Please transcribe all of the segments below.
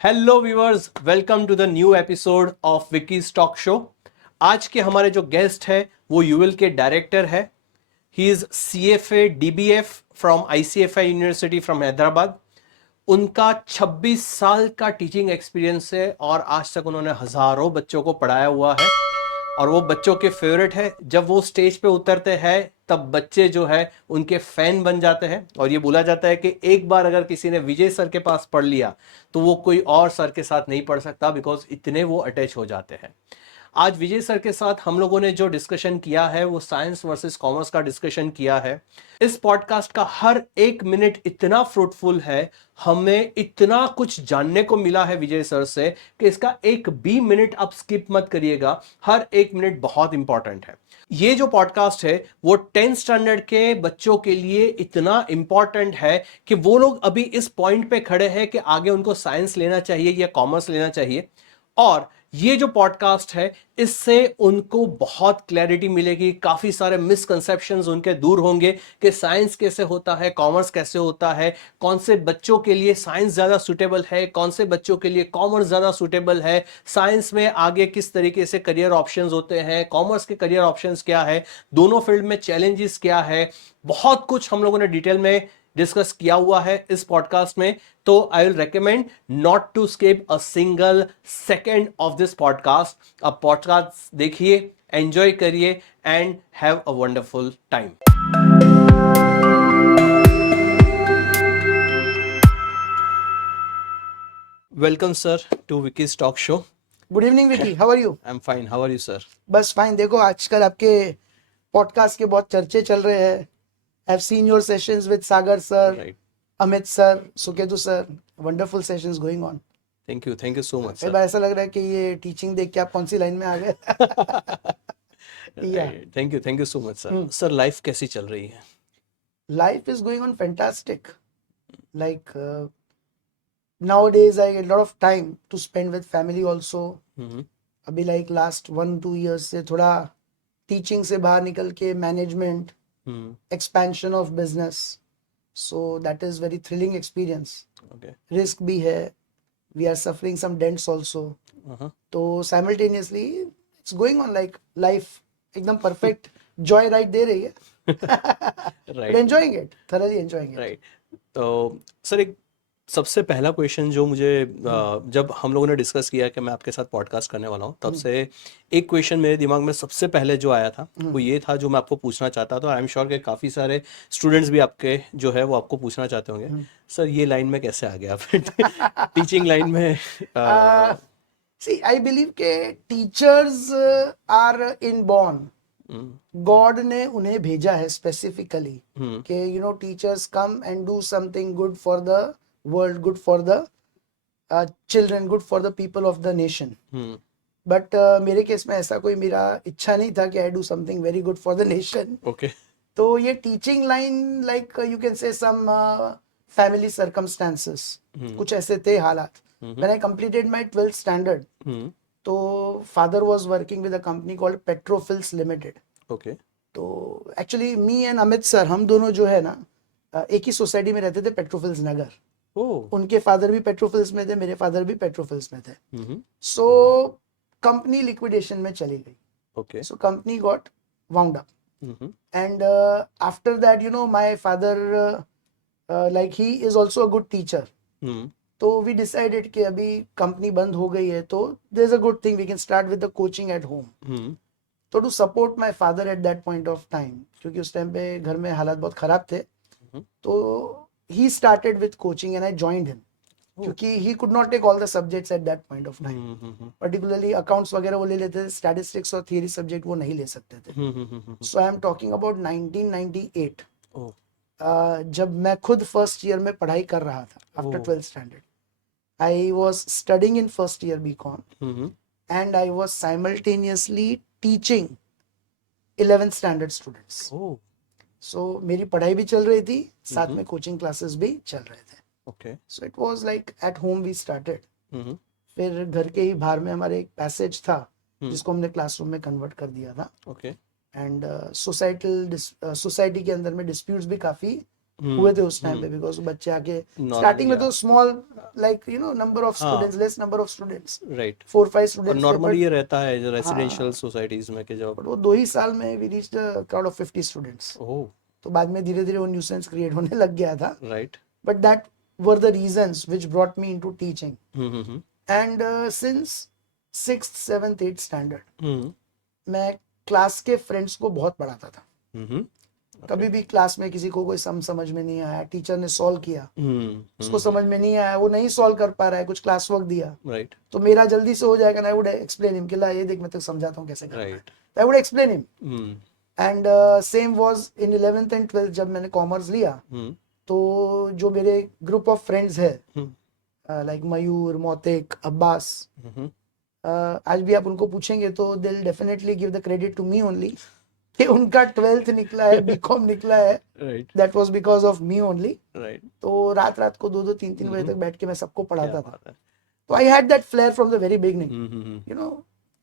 Hello viewers, welcome to the new episode of Vicky's talk show. आज के हमारे जो गेस्ट है वो यूएल के डायरेक्टर है। He is CFA DBF from ICFI university from Hyderabad. उनका 26 साल का टीचिंग एक्सपीरियंस है और आज तक उन्होंने हजारों बच्चों को पढ़ाया हुआ है और वो बच्चों के फेवरेट है। जब वो स्टेज पे उतरते हैं तब बच्चे जो है उनके फैन बन जाते हैं और ये बोला जाता है कि एक बार अगर किसी ने विजय सर के पास पढ़ लिया तो वो कोई और सर के साथ नहीं पढ़ सकता, बिकॉज इतने वो अटैच हो जाते हैं। आज विजय सर के साथ हम लोगों ने जो डिस्कशन किया है वो साइंस वर्सेस कॉमर्स का डिस्कशन किया है। इस पॉडकास्ट का हर एक मिनट इतना फ्रूटफुल है, हमें इतना कुछ जानने को मिला है विजय सर से कि इसका एक भी मिनट आप स्किप मत करिएगा। हर एक मिनट बहुत इंपॉर्टेंट है। ये जो पॉडकास्ट है वो 10th स्टैंडर्ड के बच्चों के लिए इतना इंपॉर्टेंट है कि वो लोग अभी इस पॉइंट पे खड़े हैं कि आगे उनको साइंस लेना चाहिए या कॉमर्स लेना चाहिए। और ये जो पॉडकास्ट है इससे उनको बहुत क्लैरिटी मिलेगी, काफी सारे मिसकंसेप्शंस उनके दूर होंगे कि साइंस कैसे होता है, कॉमर्स कैसे होता है, कौन से बच्चों के लिए साइंस ज्यादा सुटेबल है, कौन से बच्चों के लिए कॉमर्स ज्यादा सुटेबल है, साइंस में आगे किस तरीके से करियर ऑप्शंस होते हैं, कॉमर्स के करियर ऑप्शंस क्या है, दोनों फील्ड में चैलेंजेस क्या है। बहुत कुछ हम लोगों ने डिटेल में डिस्कस किया हुआ है इस पॉडकास्ट में। तो I will recommend not to skip a single second of this podcast. अब पॉडकास्ट देखिए, एंजॉय करिए and have a wonderful time. Welcome sir to Vicky's talk show. Good evening Vicky, how are you? I am fine, how are you sir? बस fine. देखो आजकल आपके podcast के बहुत चर्चे चल रहे हैं। I have seen your sessions with Sagar sir, right, Amit sir, Suketu sir. Wonderful sessions going on. Thank you so much कई सर। बार ऐसा लग रहा है कि ये टीचिंग देख के आप कौन सी लाइन में आ गए। या thank you so much sir. Sir life कैसी चल रही है? Life is going on fantastic. Like nowadays I get a lot of time to spend with family also. अभी लाइक लास्ट 1-2 years से थोड़ा टीचिंग से बाहर निकल के management, expansion of business, so that is very thrilling experience. Risk भी है, we are suffering some dents also. तो simultaneously it's going on like life एकदम परफेक्ट जॉय राइड दे रही है। Right, enjoying it, thoroughly enjoying it. Right. तो sir एक सबसे पहला क्वेश्चन जो मुझे जब हम लोगों ने डिस्कस किया कि मैं आपके साथ पॉडकास्ट करने वाला हूँ तब से एक क्वेश्चन मेरे दिमाग में सबसे पहले जो आया था वो ये था, जो मैं आपको पूछना चाहता था। आई एम श्योर कि काफ़ी सारे स्टूडेंट्स भी आपके जो है वो आपको पूछना चाहते होंगे, सर ये लाइन में कैसे आ गया आप टीचिंग लाइन में? See, I believe के टीचर्स आर इनबॉर्न। गॉड ने उन्हें भेजा है स्पेसिफिकली कि you know teachers come and do something good for the world, good for the children, good for the people of the nation. But मेरे case में ऐसा कोई मेरा इच्छा नहीं था कि I do something very good for the nation. Okay. तो ये teaching line like you can से सम फैमिली सर्कमस्टांसेस, कुछ ऐसे थे हालात। When I completed my 12th standard, तो father was working with a company called Petrofils limited. Okay. तो actually me and Amit sir, हम दोनों जो है ना एक ही सोसाइटी में रहते थे, पेट्रोफिल्स नगर। उनके फादर भी पेट्रोफिल्स में थे, मेरे फादर भी पेट्रोफिल्स में थे। सो कंपनी लिक्विडेशन में चली गई। Okay. So company got wound up and after that, you know, my father like he is also a good teacher. तो we decided कि अभी कंपनी बंद हो गई है तो there is a good thing, we can start with the coaching at home. तो to support my father at that point of time, क्योंकि उस टाइम पे घर में हालात बहुत खराब थे, तो he started with coaching and I joined him. क्योंकि he could not take all the subjects at that point of time. Particularly accounts वगैरह वो ले लेते थे, statistics और theory subject वो नहीं ले सकते थे. So I am talking about 1998. जब मैं खुद फर्स्ट ईयर में पढ़ाई कर रहा था after 12th standard. I was studying in first year BCom and I was simultaneously teaching 11th standard students. So मेरी पढ़ाई भी चल रही थी, साथ में कोचिंग क्लासेस भी चल रहे थे। Okay. So it was like at home we started. फिर घर के ही बाहर में हमारे एक पैसेज था जिसको हमने क्लासरूम में कन्वर्ट कर दिया था। Okay. एंड सोसाइटी के अंदर में डिस्प्यूट्स भी काफी हुए थे उस टाइम पे, बिकॉज बच्चे आके स्टार्टिंग में तो small like number of students, less number of students, right 4-5 और स्टूडेंट्स थे, नॉर्मली बट ये रहता है रेसिडेंशियल सोसाइटीज में कि जब वो 2 ही साल में we reached a crowd of 50 students. Oh तो बाद में धीरे धीरे वो न्यूसेंस क्रिएट होने लग गया था, right but that were the reasons which brought me into teaching. Hmm and since 6th 7th 8th standard मैं क्लास के फ्रेंड्स को बहुत पढ़ाता था। हम्म कभी भी क्लास में किसी को कोई समझ में नहीं आया, टीचर ने सॉल्व किया, उसको समझ में नहीं आया, वो नहीं सॉल्व कर पा रहा है, कुछ क्लास वर्क दिया, राइट तो मेरा जल्दी से हो जाएगा, आई वुड एक्सप्लेन हिम कि ला ये देख मैं तो समझाता हूँ कैसे करना है, right I would explain him. And same was in 11th and 12th जब मैंने कॉमर्स लिया, तो जो मेरे ग्रुप ऑफ फ्रेंड्स है लाइक मयूर, मोतिक, अब्बास, आज भी आप उनको पूछेंगे तो they will definitely give the credit to me only कि उनका 12th निकला है, बीकॉम निकला है, that was because of me only. तो रात रात को 2-2 3-3 बजे तक बैठ के मैं सबको पढ़ाता था। तो I had that flair from the very beginning,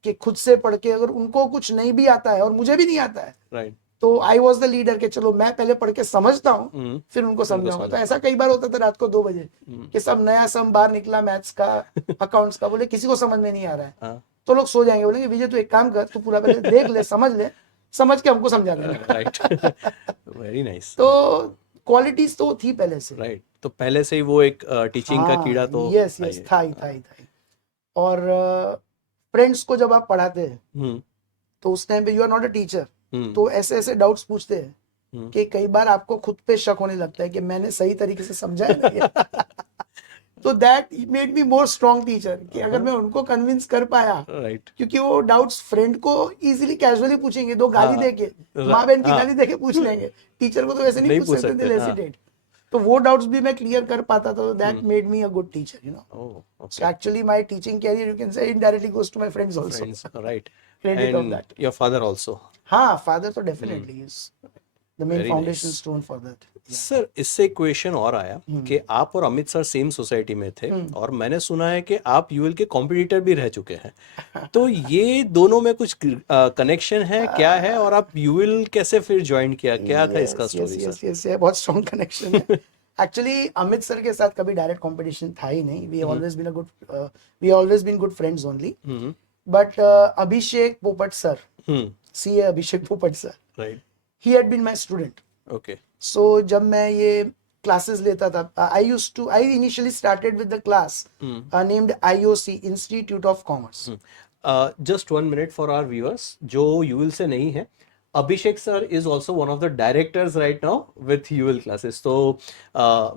कि खुद से पढ़ के अगर उनको कुछ नहीं भी आता है और मुझे भी नहीं आता है, तो आई वॉज द लीडर के चलो मैं पहले पढ़ के समझता हूँ फिर उनको समझाऊंगा। तो ऐसा कई बार होता था रात को 2 बजे कि सब नया सम बाहर निकला, मैथ्स का, अकाउंट्स का, बोले किसी को समझ में नहीं आ रहा है, तो लोग सो जाएंगे, बोलेंगे विजय तू एक काम कर, तू पूरा पहले देख ले, समझ के हमको समझा देना। Right very nice. तो क्वालिटीज तो थी पहले से, राइट तो पहले से ही वो एक टीचिंग का कीड़ा तो यस था ही। और फ्रेंड्स को जब आप पढ़ाते हैं तो उस टाइम पे you are not a teacher, तो ऐसे ऐसे डाउट्स पूछते हैं कि कई बार आपको खुद पे शक होने लगता है कि मैंने सही तरीके से समझाया नहीं। तो that made me more strong teacher कि अगर मैं उनको कन्विंस कर पाया, क्योंकि वो डाउट्स फ्रेंड को इजीली कैजुअली पूछेंगे, 2 गाली देके, माँ बहन की गाली देके पूछ लेंगे, टीचर को तो वैसे नहीं पूछ सकते, दिल हेसिटेट। तो वो डाउट्स भी मैं क्लियर कर पाता था, that made me a good teacher, So actually my teaching career, you can say, indirectly goes to my friends also. Right. Credit of And that. your father also. हाँ, father तो definitely is the main Very foundation nice. stone for that. Sir इससे एक question और आया कि आप और Amit sir same society में थे और मैंने सुना है कि आप यूएल के कॉम्पिटिटर भी रह चुके हैं, तो ये दोनों में कुछ कनेक्शन है क्या है, और आप यूएल कैसे फिर ज्वाइन किया, क्या था इसका स्टोरी सर? Yes, बहुत स्ट्रॉन्ग कनेक्शन है। एक्चुअली अमित सर के साथ कभी डायरेक्ट कंपटीशन था ही नहीं, we always been good friends only. But Abhishek Popat sir, CA Abhishek Popat sir, right, he had been my student. Okay, so जब मैं ये क्लासेस लेता था, I initially started with the class named IOC, institute of commerce. Just 1 minute for our viewers जो यूएल से नहीं है, Abhishek sir is also one of the directors right now with UL classes. So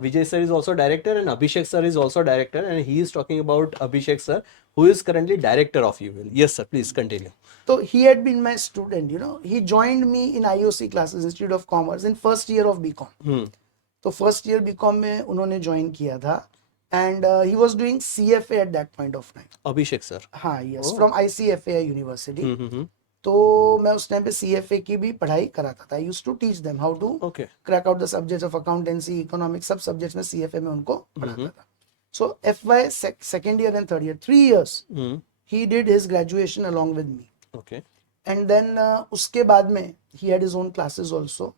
Vijay sir is also director and Abhishek sir is also director, and he is talking about Abhishek sir, who is currently director of UL. Yes sir, please continue. So he had been my student, he joined me in IOC classes, Institute of Commerce, in first year of BCom. तो first year BCom में उन्होंने join किया था, and he was doing CFA eight that point of time. Abhishek sir, हाँ, yes, from ICFA university. तो मैं उस time पे CFA की भी पढ़ाई कराता था। I used to teach them how to crack out the subjects of accountancy, economics, सब सब्जेक्ट्स में CFA में उनको पढ़ाता था। So FY second year and third year 3 years he did his graduation along with me. Okay, and then उसके बाद में he had his own classes also,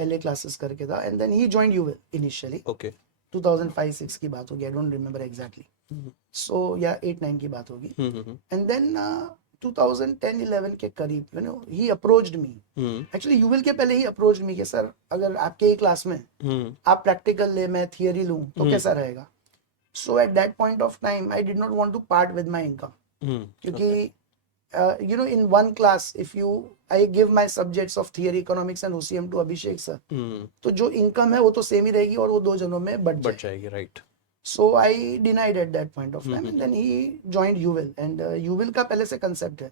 LA classes करके था, and then he joined UL initially. Okay, 2005-6 की बात होगी, I don't remember exactly, सो या 8-9 की बात होगी। एंड देन 2010-11 के करीब ही अप्रोच्ड मी, एक्चुअली UL के पहले ही अप्रोच्ड मी कि सर अगर आपके ही क्लास में आप प्रैक्टिकल ले, मैं थियरी लूं तो कैसा रहेगा। So at that point of time I did not want to part with my income, क्योंकि in one class, if I give my subjects of theory, economics and OCM to Abhishek sir, तो जो income है वो तो same ही रहेगी और वो 2 जनों में बढ़ जाएगी, right. So I denied at that point of time, and then he joined UL, and UL का पहले से कंसेप्ट है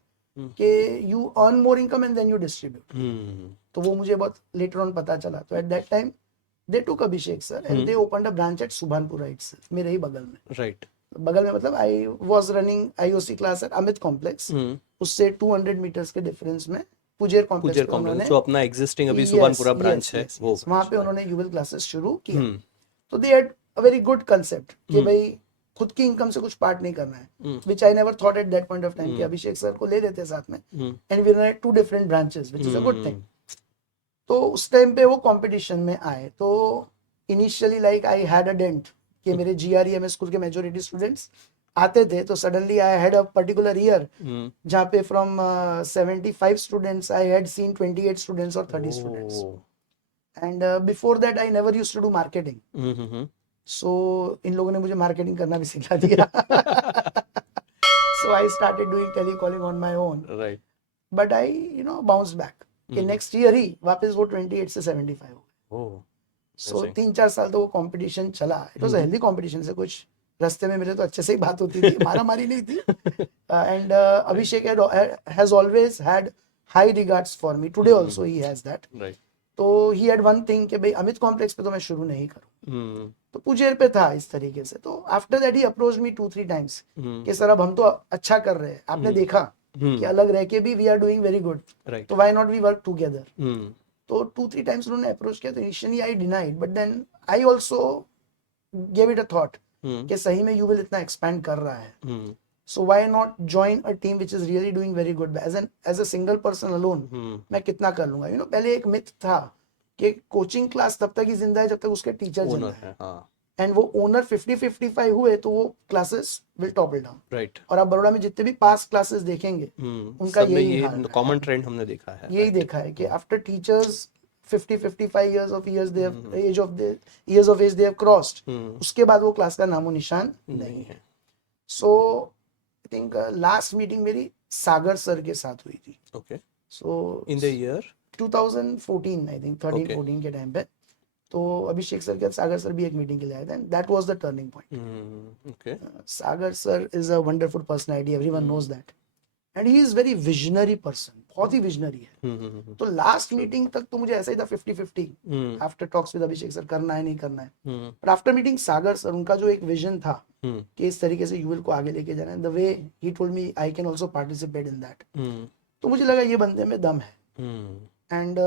कि you earn more income and then you distribute। तो वो मुझे बहुत later on पता चला। तो at that time they took Abhishek sir and they opened a branch at Subhanpura itself, मेरे ही बगल में, राइट। बगल में मतलब I was running IOC class at Amit complex, उससे 200 मीटर्स के डिफरेंस में पुजेर कॉम्प्लेक्स उन्होंने, जो अपना एग्जिस्टिंग अभी सुभानपुरा ब्रांच है, वो वहां पे उन्होंने UL क्लासेस शुरू किया। तो they had a very good concept कि भाई खुद की इनकम से कुछ पार्ट नहीं करना है, which I never thought at that point of time कि अभिषेक सर को ले लेते साथ में, and we run 2 different branches, which is a good thing. तो उस टाइम पे वो कंपटीशन में आए, तो initially like I had a dent कि मेरे GREM स्कूल के मेजोरिटी स्टूडेंट्स आते थे, तो suddenly I had a particular year जहाँ पे from 75 students I had seen 28 students और 30 students, and before that I never used to do marketing, so इन लोगों ने मुझे मार्केटिंग करना भी सिखा दिया. So I started doing telecalling on my own, right. but I bounced back कि नेक्स्ट ईयर ही वापस वो 28 से 75 हो गए. सो 3-4 साल तो वो कंपटीशन चला. It was a healthy competition, से कुछ रास्ते में मिले तो अच्छे से ही बात होती थी, मारा मारी नहीं थी. And Abhishek has always had high regards for me, today also he has that. तो ही हैड वन थिंग कि भाई अमित कॉम्प्लेक्स पे तो मैं शुरू नहीं करूँ, तो पुजेर पे था इस तरीके से. तो after that he approach me 2-3 times कि सर अब हम तो अच्छा कर रहे हैं, आपने देखा कि अलग रह के भी we are doing very good, तो why not we work together. तो 2-3 टाइम्स उन्होंने अप्रोच किया, तो initially I denied, but then I also give it a thought कि सही में यूविल इतना एक्सपैंड कर रहा है, so why not join a team which is really doing very good. As a single person alone मैं कितना कर लूंगा. पहले एक मिथ था कि कोचिंग क्लास तब तक ही जिंदा है जब तक उसके टीचर जिंदा है. एंड वो ओनर 50-55 हुए तो वो classes will topple down. Right. और आप बड़ौदा में जितने भी पास्ट क्लासेस देखेंगे उनका यही हाल है. कॉमन ट्रेंड हमने देखा है, यही देखा है कि after teachers 50-55 years of years they have years of age they have crossed, उसके बाद वो क्लास का नामो निशान नहीं है. सो आई थिंक लास्ट मीटिंग मेरी सागर सर के साथ हुई थी. Okay. So in the year 2014 I think 13-14 के टाइम पे. तो अभिषेक सर के साथ सागर सर भी एक मीटिंग के लिए आए थे, that was the turning point. Okay. Sagar sir is a wonderful personality, everyone knows that, and he is very visionary person, बहुत ही विजनरी है. तो लास्ट मीटिंग तक तो मुझे ऐसा ही था 50-50 after talks with Abhishek sir, करना है नहीं करना है. But after meeting Sagar sir, उनका जो एक विजन था कि इस तरीके से यूएल को आगे लेके जाना है, the way he told me I can also participate in that, तो मुझे लगा ये बंदे में दम है. एंड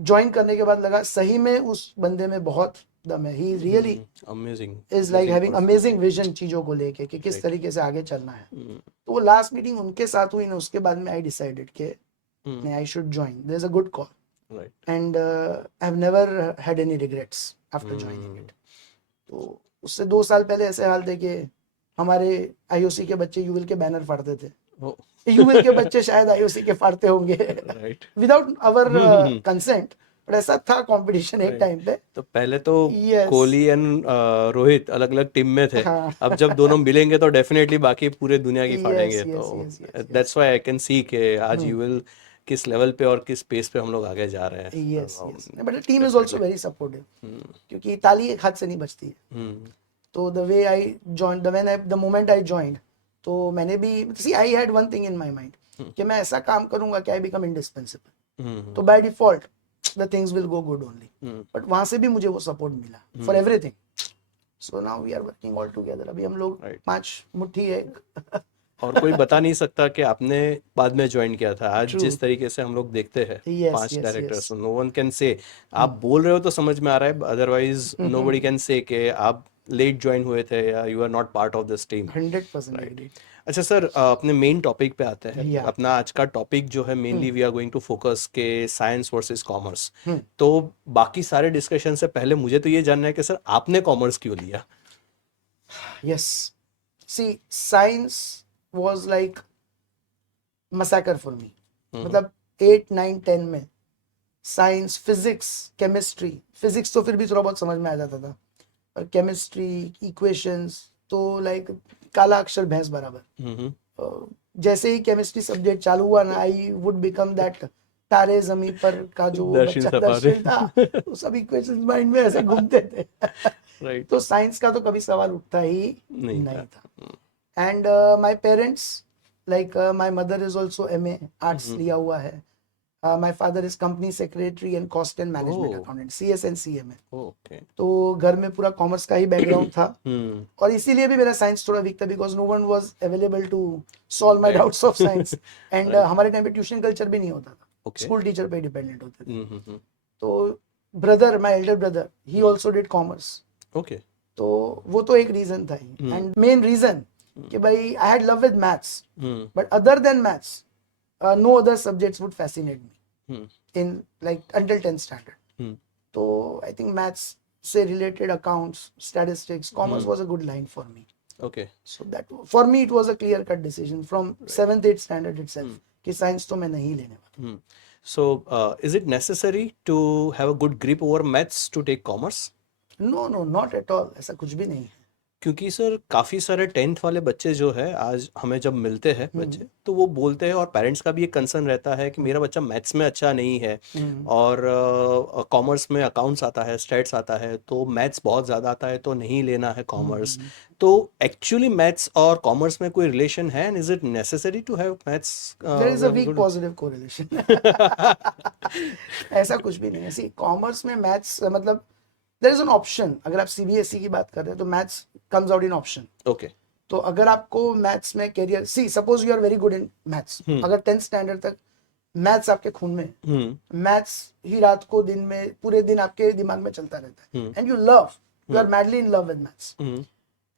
ज्वाइन करने के बाद लगा सही में उस बंदे में बहुत दम है. He really amazing is like having amazing vision चीजों को लेके कि किस तरीके से आगे चलना है. तो वो लास्ट मीटिंग उनके साथ हुई ना, उसके बाद में आई डिसाइडेड कि नहीं, I should join, there is a good call, and I have never had any regrets after joining it. तो उससे 2 साल पहले ऐसे हाल थे कि हमारे IOC के बच्चे यूविल के बैनर फाड़ते थे. यूविल के बच्चे शायद IOC के फाड़ते होंगे विदाउट आवर कंसेंट, बट ऐसा था कंपटीशन एक टाइम पे. तो पहले तो कोहली एंड रोहित अलग अलग टीम में थे. अब जब दोनों मिलेंगे तो डेफिनेटली बाकी पूरे दुनिया की फाड़ेंगे. तो that's why I can see कि आज यूविल किस लेवल पे और किस पेस पे हम लोग आगे जा रहे हैं. Yes yes, but the team is also very supportive, क्योंकि ताली एक हाथ से नहीं बजती है. तो the way I joined, the moment I joined, तो मैंने भी see I had one thing in my mind कि मैं ऐसा काम करूंगा कि आई बिकम इंडिस्पेंसिबल, तो by default the things will go good only. But वहां से भी मुझे वो सपोर्ट मिला for everything. So now we are working all together. अभी हम लोग 5 मुट्ठी है. और कोई बता नहीं सकता कि आपने बाद में ज्वाइन किया था. आज जिस तरीके से हम लोग देखते हैं 5 directors, no one can say आप बोल रहे हो तो समझ में आ रहा है, अदरवाइज नोबडी कैन से कि आप लेट ज्वाइन हुए थे या you are not part of this team. 100% agree. अच्छा सर, अपने मेन टॉपिक पे आते हैं. अपना आज का टॉपिक जो है mainly we are going to focus के साइंस वर्सेस कॉमर्स. तो बाकी सारे डिस्कशन से पहले मुझे तो ये जानना है कि सर आपने कॉमर्स क्यों लिया? Yes, see science was like massacre for me. मतलब 8, 9, 10 में साइंस, फिजिक्स, केमिस्ट्री, फिजिक्स तो फिर भी थोड़ा बहुत समझ में आ जाता था, और केमिस्ट्री, इक्वेशंस तो लाइक काला अक्षर भैंस बराबर. जैसे ही केमिस्ट्री सब्जेक्ट चालू हुआ ना, आई वुड बिकम दैट तारे जमी पर का जो बच्चा दर्शन था, तो सब इक्वेशंस माइंड में ऐसे घूमते थे. राइट. तो साइंस का तो कभी सवाल उठता ही नहीं था. And my parents, like my mother is also MA arts लिया हुआ है. My father is company secretary and cost and management accountant, CS and CMA. Okay. तो घर में पूरा कॉमर्स का ही बैकग्राउंड था, और इसीलिए भी मेरा साइंस थोड़ा वीक था, because no one was available to solve my doubts of science. And हमारे टाइम पे ट्यूशन कल्चर भी नहीं होता था, स्कूल टीचर पे डिपेंडेंट होते थे. तो brother, my Elder brother, he also did commerce. Okay. तो वो तो एक रीजन था. एंड मेन रीजन कि भाई I had love with maths, but other than maths no other subjects would fascinate me. in like until 10th standard. तो I think maths से related accounts, statistics, commerce was a good line for me. Okay. So that for me it was a clear cut decision from 7th 8th standard itself कि science तो मैं नहीं लेने वाला. So, is it necessary to have a good grip over maths to take commerce? No, not at all. ऐसा कुछ भी नहीं है. क्योंकि सर काफ़ी सारे 10th वाले बच्चे जो है आज हमें जब मिलते हैं बच्चे तो वो बोलते हैं और पेरेंट्स का भी एक कंसर्न रहता है कि मेरा बच्चा मैथ्स में अच्छा नहीं है और कॉमर्स में अकाउंट्स आता है, स्टैट्स आता है, तो मैथ्स बहुत ज़्यादा आता है तो नहीं लेना है कॉमर्स. तो एक्चुअली मैथ्स और कॉमर्स में कोई रिलेशन है and is it necessary to have maths? There is a weak positive correlation. ऐसा कुछ भी नहीं है. See, कॉमर्स में मैथ्स मतलब there is an option. अगर आप CBSE की बात कर रहे हैं तो maths comes out in option. Okay. तो अगर आपको मैथ्स में career see suppose you are very good in maths, अगर 10th स्टैंडर्ड तक मैथ्स आपके खून में, मैथ्स ही रात को दिन में पूरे दिन आपके दिमाग में चलता रहता है and you are madly in love with maths,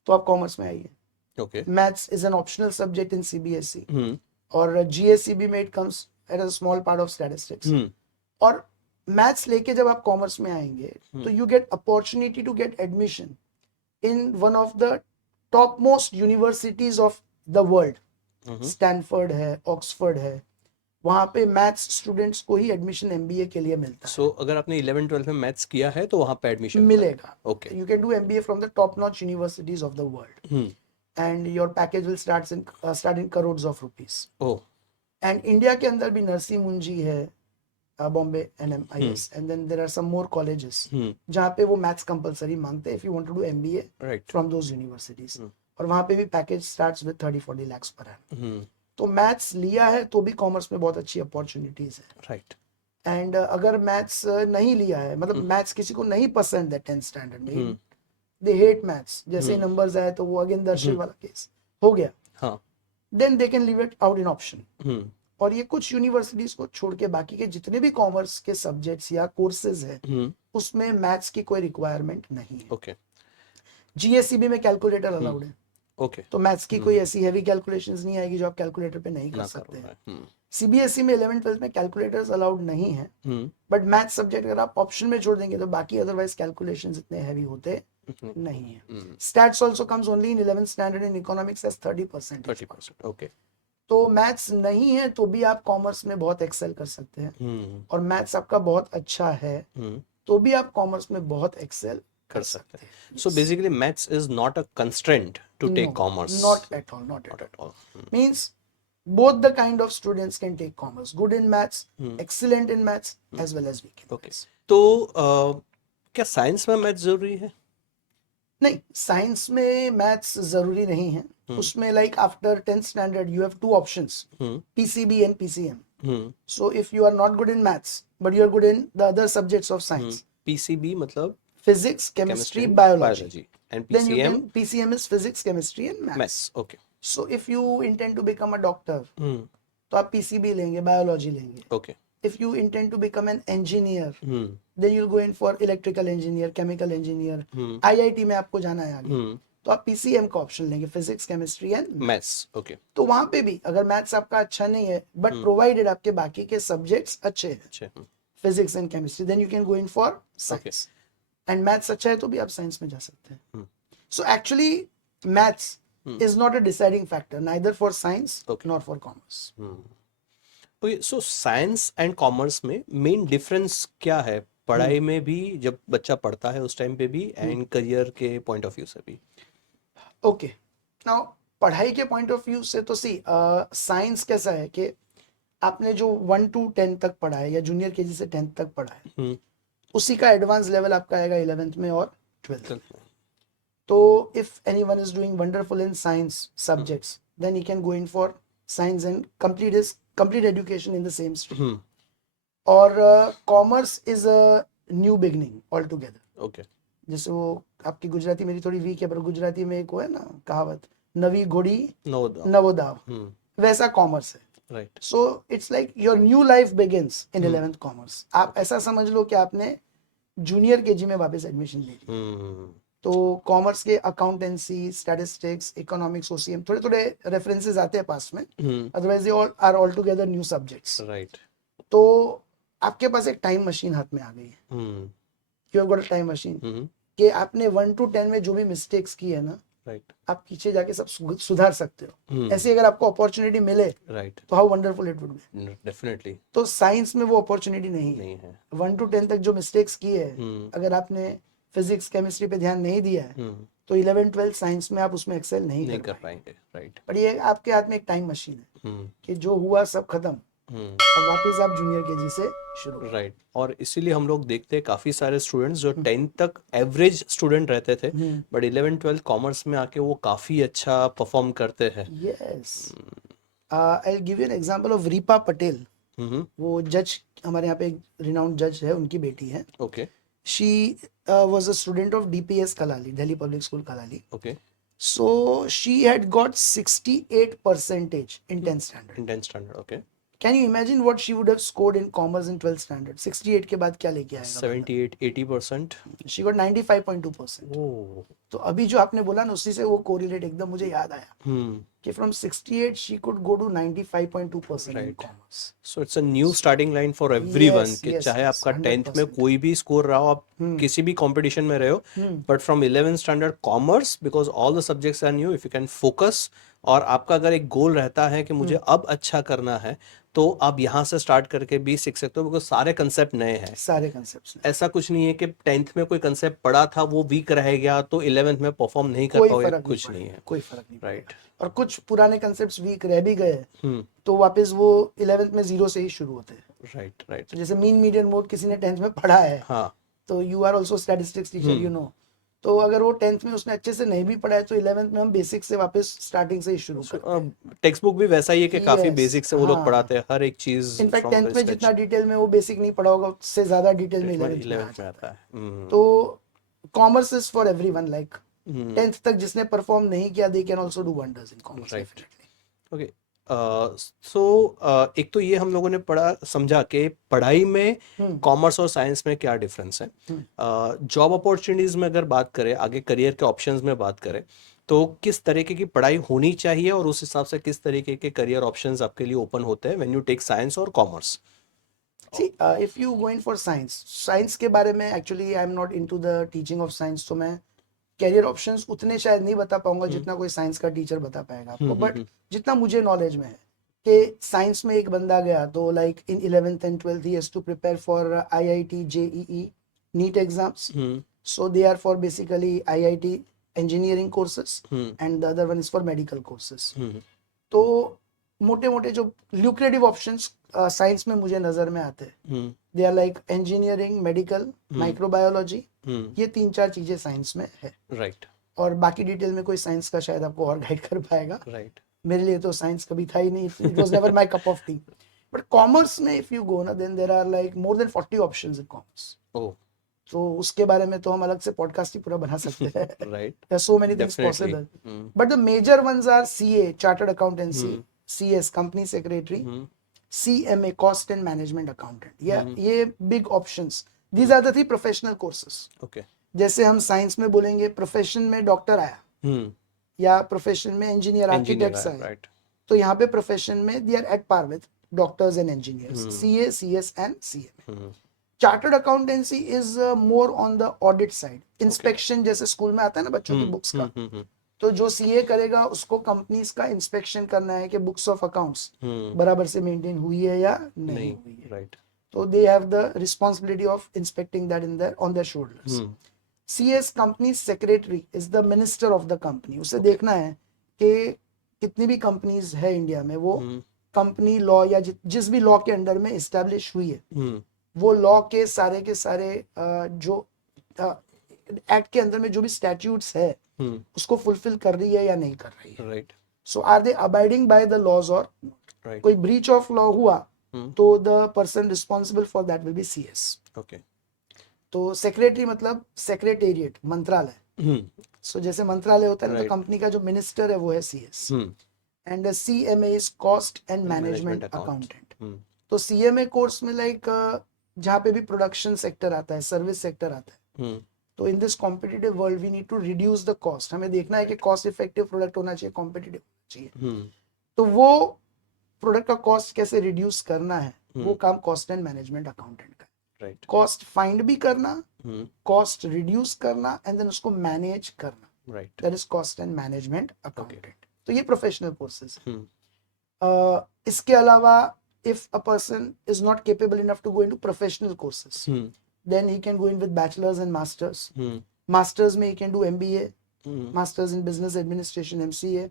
तो आप कॉमर्स में आइए. Okay. Maths is an optional subject in CBSE और GSEB में it comes at a small part of statistics. और मैथ्स लेके जब आप कॉमर्स में आएंगे तो you get opportunity to get admission in one of the top most universities of the world. Stanford है, ऑक्सफोर्ड है, वहां पे मैथ्स स्टूडेंट्स को ही एडमिशन MBA के लिए मिलता है. सो अगर आपने 11 12 में मैथ्स किया है तो वहां पे एडमिशन मिलेगा. Okay. You can do MBA from the top notch universities of the world and your package will start in crores of rupees. Oh. And India के अंदर भी नरसी मुंजी है, Bombay NMIS, and then there are some more colleges जहाँ पे वो maths compulsory मांगते हैं if you want to do MBA from those universities. और वहाँ पे भी package starts with 30-40 lakhs per annum. तो मैथ्स लिया है तो भी कॉमर्स में बहुत अच्छी अपॉर्चुनिटीज है. राइट. एंड अगर मैथ्स नहीं लिया है, मतलब मैथ्स किसी को नहीं पसंद है 10th स्टैंडर्ड में, दे हेट मैथ्स, जैसे नंबर्स आए तो वो अगेन दर्शन वाला केस हो गया, हाँ, then they can leave it out in option. और ये कुछ यूनिवर्सिटीज को छोड़ के बाकी के जितने भी कॉमर्स के सब्जेक्ट्स या कोर्सेज है उसमें मैथ्स की कोई रिक्वायरमेंट नहीं है. ओके. GSEB में कैलकुलेटर अलाउड है. ओके. तो मैथ्स की कोई ऐसी हैवी कैलकुलेशंस नहीं आएगी जो आप कैलकुलेटर पे नहीं कर सकते हैं. CBSE में 11th 12th में कैलकुलेटर्स अलाउड नहीं है, बट मैथ्स सब्जेक्ट अगर आप ऑप्शन में छोड़ देंगे तो बाकी अदरवाइज कैलकुलेशंस इतने हैवी होते नहीं है. Stats also comes only in 11th standard in economics as 30%. Okay. तो मैथ्स नहीं है तो भी आप कॉमर्स में बहुत एक्सेल कर सकते हैं. और मैथ्स आपका बहुत अच्छा है तो भी आप कॉमर्स में बहुत एक्सेल कर सकते हैं. So basically maths is not a constraint to take commerce. Not at all. Not at all. Means both the kind of students can take commerce. Good in maths, excellent in maths, as well as weak in maths. तो क्या science में maths जरूरी है? नहीं, science में maths जरूरी नहीं है. उसमें like after 10th standard you have two options, PCB and PCM. So if you are not good in maths but you are good in the other subjects of science, PCB मतलब physics, chemistry, biology. And Then you PCM? can, PCM is physics, chemistry and maths. Okay. So if you intend to become a doctor, तो आप PCB लेंगे, biology लेंगे. Okay. If you intend to become an engineer, then you'll go in for electrical engineer, chemical engineer. IIT में आपको जाना है आगे, तो आप PCM का ऑप्शन लेंगे, physics, chemistry and maths. Okay. तो वहां पे भी अगर मैथ्स आपका अच्छा नहीं है बट प्रोवाइडेड आपके बाकी के सब्जेक्ट्स अच्छे हैं, physics and chemistry, then you can go in for science. And maths अच्छा है तो भी आप साइंस में जा सकते हैं. So actually maths is not a deciding factor neither for science not for commerce. Okay. So science and commerce में मेन डिफरेंस क्या है? पढ़ाई में भी जब बच्चा पढ़ता है उस टाइम पे भी एंड करियर के पॉइंट ऑफ व्यू से भी. ओके. नाउ पढ़ाई के पॉइंट ऑफ व्यू से तो सी साइंस कैसा है कि आपने जो 1 to 10 तक पढ़ा है या जूनियर केजी से 10th तक पढ़ा है, उसी का एडवांस लेवल आपका आएगा 11th में और 12th में. तो if anyone is doing wonderful in science subjects then he can go in for science and complete education in the same stream. और commerce is a new beginning all together. Okay. जैसे वो आपकी गुजराती मेरी थोड़ी week है पर गुजराती में एक वो है ना कहावत, नवी घोड़ी नवोदाव, वैसा कॉमर्स है. Right. So it's like your new life begins in 11th commerce. आप ऐसा समझ लो कि आपने जूनियर केजी में वापस एडमिशन ले ली. तो कॉमर्स के अकाउंटेंसी, स्टैटिस्टिक्स, इकोनॉमिक्स, OCM थोड़े थोड़े रेफरेंसेस आते हैं पास में, otherwise they all are all together new subjects. Right. तो आपके पास एक टाइम मशीन हाथ में आ गई है, you have got a time machine, कि आपने 1 to 10 में जो भी मिस्टेक्स की है ना, राइट, आप पीछे जाके सब सुधार सकते हो। ऐसी अगर आपको अपॉर्चुनिटी मिले राइट, तो how wonderful it would be. Definitely तो साइंस में वो अपॉर्चुनिटी नहीं है। नहीं है। 1 to 10 तक जो मिस्टेक्स की है, अगर आपने फिजिक्स केमिस्ट्री पे ध्यान नहीं दिया है तो 11-12 साइंस में आप उसमें एक्सेल नहीं कर पाएंगे। राइट, पर ये आपके हाथ में एक टाइम मशीन है कि जो हुआ सब खत्म, अब वापस आप जूनियर केजी से शुरू। राइट, और इसीलिए हम लोग देखते हैं काफी सारे स्टूडेंट्स जो 10th तक एवरेज स्टूडेंट रहते थे, बट 11th-12th कॉमर्स में आके वो काफी अच्छा परफॉर्म करते हैं। Yes, I will give you an example of RIPA Patel. वो जज, हमारे यहाँ पे एक रिनाउंड जज है, उनकी बेटी है। Okay, she was a student of DPS Kalali, Delhi public school Kalali. Okay, So she had got 68% in 10th standard. In 10th standard, okay, Can you imagine what she would have scored in commerce in 12th standard? 68 के बाद क्या लेके आएगा? 78-80%। She got 95.2%. ओह, तो अभी जो आपने बोला ना, उसी से वो कोरिलेट एकदम मुझे याद आया कि from 68 she could go to 95.2% in Right. commerce. So it's a new starting line for everyone Yes, कि yes, चाहे yes, आपका 10th में 100%. कोई भी स्कोर रहा हो, आप किसी भी कंपटीशन में रहे हो, but from 11th standard commerce, because all the subjects are new, if you can focus, और आपका अगर एक गोल रहता है कि मुझे अब अच्छा करना है, तो आप यहाँ से स्टार्ट करके भी सीख सकते हो, बिकॉज सारे कंसेप्ट नए हैं। सारे कंसेप्ट्स ऐसा कुछ नहीं है कि 10th में कोई कंसेप्ट पढ़ा था वो वीक रह गया तो 11th में परफॉर्म नहीं कर कोई पाओगे, फर्क कुछ नहीं नहीं पड़ेगा, है। कोई फर्क नहीं राइट, पड़ेगा। और कुछ पुराने कंसेप्ट्स वीक रह भी गए तो वापस वो 11th में जीरो से ही शुरू होते हैं। राइट, राइट, तो जैसे मीन मीडियन मोड किसी ने 10th में पढ़ा है, हाँ, तो you are also statistics teacher, you know, तो अगर वो 10th में उसने अच्छे से नहीं भी पढ़ा है तो 11th में हम बेसिक से वापस स्टार्टिंग से ही शुरू करते हैं। टेक्स्ट बुक भी वैसा ही है कि काफी Yes, बेसिक से वो लोग हाँ। पढ़ाते हैं हर एक चीज इनफैक्ट फ्रॉम 10th द में स्क्रैच। जितना डिटेल में वो बेसिक नहीं पढ़ा होगा उससे ज्यादा डिटेल में 11th में आ 11th में जाता आता है। है। तो commerce is for everyone, like 10th तक जिसने परफॉर्म नहीं किया they can also do wonders in commerce. Right, okay, so एक तो ये हम लोगों ने पढ़ा समझा कि पढ़ाई में कॉमर्स और साइंस में क्या डिफरेंस है। जॉब अपॉर्चुनिटीज में अगर बात करें, आगे करियर के ऑप्शंस में बात करें, तो किस तरीके की पढ़ाई होनी चाहिए और उस हिसाब से किस तरीके के करियर ऑप्शंस आपके लिए ओपन होते हैं व्हेन यू टेक साइंस और commerce? See, if you go in for science के बारे में actually I am not into the teaching of science, तो मैं कैरियर ऑप्शंस उतने शायद नहीं बता पाऊंगा जितना कोई साइंस का टीचर बता पाएगा आपको। बट जितना मुझे नॉलेज में है कि साइंस में एक बंदा गया तो like in 11th and 12th he has to prepare for IIT JEE NEET exams. So they are for basically IIT engineering courses and the other one is for medical courses. तो मोटे मोटे जो lucrative options science में मुझे नजर में आते हैं, they are like engineering, medical, microbiology, ये 3-4 चीजें साइंस में है। राइट, और बाकी डिटेल में कोई साइंस का शायद आपको और गाइड कर पाएगा। राइट, मेरे लिए तो साइंस कभी था ही नहीं, it was never my cup of tea. But commerce में इफ यू गो ना, then there are like more than 40 options in commerce. Oh, तो उसके बारे में तो हम अलग से पॉडकास्ट ही पूरा बना सकते हैं। Right, there are so many things Definitely. Possible, but the major ones are CA chartered accountancy, CS company secretary, CMA cost and management accountant, ये big options. These are the 3 professional courses. Okay, जैसे हम science में बोलेंगे profession में doctor आया या profession में engineer architects आए, राइट, तो यहाँ पे प्रोफेशन में they are at par with doctors and engineers, CA, CS and CMA। Chartered accountancy is more on the audit side, inspection, जैसे स्कूल में आता है ना बच्चों की बुक्स का, तो जो CA करेगा उसको कंपनीज का इंस्पेक्शन करना है कि बुक्स ऑफ अकाउंट्स बराबर से मेंटेन हुई है या नहीं हुई है। राइट, तो they have the responsibility of inspecting that in their on their shoulders. CS company secretary is the minister of the company, उसे देखना है कि कितनी भी कंपनीज है इंडिया में, वो कंपनी लॉ या जिस भी लॉ के अंडर में एस्टेब्लिश हुई है, वो लॉ के सारे जो एक्ट के अंदर में जो भी स्टैट्यूट्स है उसको फुलफिल कर रही है या नहीं कर रही है। Right, so are they abiding by the laws और राइट, कोई ब्रीच ऑफ लॉ हुआ तो the person responsible for that will be CS। Okay, तो सेक्रेटरी मतलब सेक्रेटेरिएट, मंत्रालय। सो जैसे मंत्रालय होता है ना, तो कंपनी का जो मिनिस्टर है वो है CS। And CMA is cost and management accountant. तो CMA कोर्स में लाइक जहाँ पे भी प्रोडक्शन सेक्टर आता है, सर्विस सेक्टर आता है, तो in this competitive world we need to reduce the cost. हमें देखना है कि कॉस्ट इफेक्टिव प्रोडक्ट होना चाहिए, कॉम्पिटिटिव होना चाहिए। तो वो प्रोडक्ट का कॉस्ट कैसे रिड्यूस करना है, वो काम कॉस्ट एंड मैनेजमेंट अकाउंटेंट का है। राइट। कॉस्ट फाइंड भी करना, कॉस्ट रिड्यूस करना एंड देन उसको मैनेज करना, right. That is cost and management accountant. तो ये प्रोफेशनल कोर्सेज है। इसके अलावा if a person is not capable enough to go into professional courses, then he can go in with bachelor's and master's. Masters में he can do MBA, masters in business administration MCA,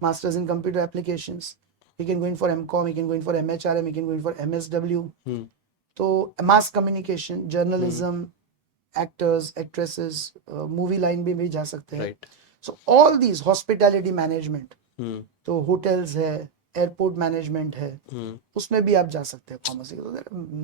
masters in computer applications. He can go in for MCOM, he can go in for MHRM, he can go in for MSW. तो mass communication, journalism, actors, actresses, movie line भी जा सकते हैं। Right. So all these hospitality management, तो hotels है, airport management है, उसमें भी आप जा सकते हैं commerce.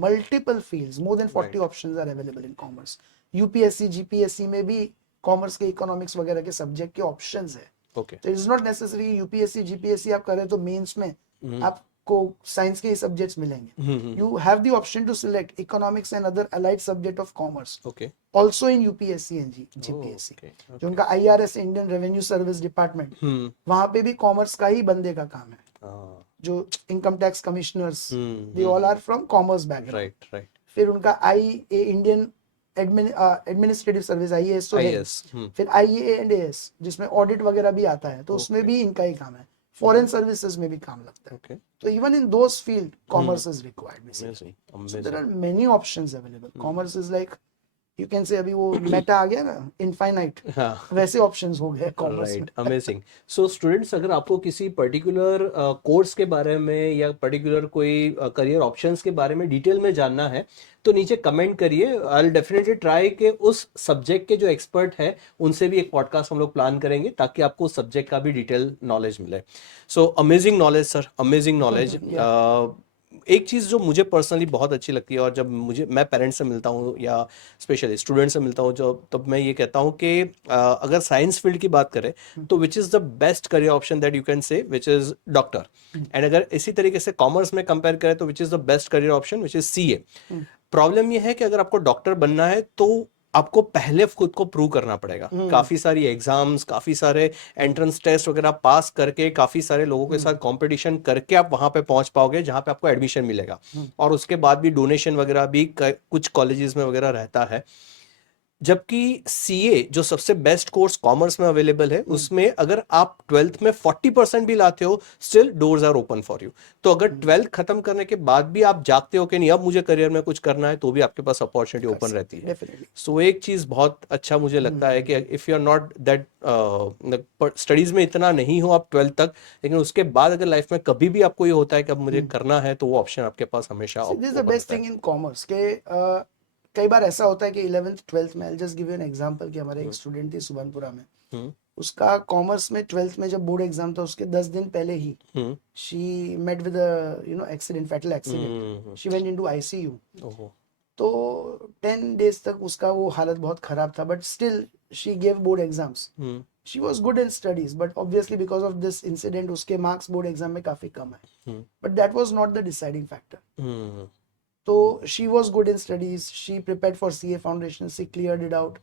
Multiple fields, more than 40 options are available in commerce. UPSC GPSC में भी कॉमर्स के इकोनॉमिक्स वगैरह के सब्जेक्ट के ऑप्शंस है। तो it is not necessary UPSC GPSC आप करें तो मेंस में आपको साइंस के ही सब्जेक्ट्स मिलेंगे। You have the option to select economics and other allied subject of commerce also in UPSC and GPSC. जो उनका IRS Indian revenue service department, वहां पे भी कॉमर्स का ही बंदे का काम है। जो income tax commissioners, they all are from commerce background. Right. फिर उनका आईए इंडियन एडमिनिस्ट्रेटिव सर्विस आईएएस, फिर आईए एंड एएस जिसमें ऑडिट वगैरह भी आता है, तो उसमें भी इनका ही काम है। फॉरेन सर्विसेज में भी काम लगता है। तो even in those field commerce is required. So there are many options available. Commerce is like you can say अभी वो मेटा आ गया ना, इनफाइनाइट, वैसे ऑप्शंस हो गए कॉमर्स में। अमेजिंग। सो स्टूडेंट्स, अगर आपको किसी पर्टिकुलर कोर्स के बारे में या पर्टिकुलर कोई करियर ऑप्शंस के बारे में डिटेल में जानना है तो नीचे कमेंट करिए। आई विल डेफिनेटली ट्राई कि उस सब्जेक्ट के जो एक्सपर्ट है उनसे भी एक पॉडकास्ट हम लोग प्लान करेंगे ताकि आपको उस सब्जेक्ट का भी डिटेल नॉलेज मिले। So amazing knowledge sir, amazing knowledge. एक चीज़ जो मुझे पर्सनली बहुत अच्छी लगती है और जब मैं पेरेंट्स से मिलता हूँ या स्पेशली स्टूडेंट से मिलता हूँ जो, तब मैं ये कहता हूँ कि अगर साइंस फील्ड की बात करें तो which is the best career option that you can से, विच इज़ डॉक्टर। एंड अगर इसी तरीके से कॉमर्स में कंपेयर करें तो which is the best career option, which is CA. Problem ये है कि अगर आपको डॉक्टर बनना है तो आपको पहले खुद को प्रूव करना पड़ेगा। काफी सारी एग्जाम्स, काफी सारे एंट्रेंस टेस्ट वगैरह पास करके, काफी सारे लोगों के साथ कंपटीशन करके आप वहां पे पहुंच पाओगे जहां पे आपको एडमिशन मिलेगा। और उसके बाद भी डोनेशन वगैरह भी कुछ कॉलेजेस में वगैरह रहता है। जबकि सीए जो सबसे बेस्ट कोर्स कॉमर्स में अवेलेबल है, उसमें अगर आप 12th में 40% भी लाते हो, still doors are open for you. तो अगर 12th खत्म करने के बाद भी आप जागते हो कि नहीं अब मुझे करियर में कुछ करना है, तो भी आपके पास अपॉर्चुनिटी ओपन रहती है। सो एक चीज बहुत अच्छा मुझे लगता है कि if you are not that studies में इतना नहीं हो आप 12th तक, लेकिन उसके बाद अगर लाइफ में कभी भी आपको ये होता है कि अब मुझे करना है, तो वो ऑप्शन आपके पास हमेशा this is the best thing in commerce के कई बार ऐसा होता है कि 11th 12th में, I just give you an example कि हमारे एक स्टूडेंट थी सुबनपुरा में, उसका कॉमर्स में 12th में जब बोर्ड एग्जाम था उसके 10 दिन पहले ही she met with accident, fatal accident, she went into ICU. तो 10 डेज तक उसका वो हालत बहुत खराब था, but still she gave board exams. She was good in studies, but obviously because of this incident उसके मार्क्स बोर्ड एग्जाम में काफी कम है, but that was not the deciding factor. So she was good in studies. She prepared for CA Foundation. She cleared it out.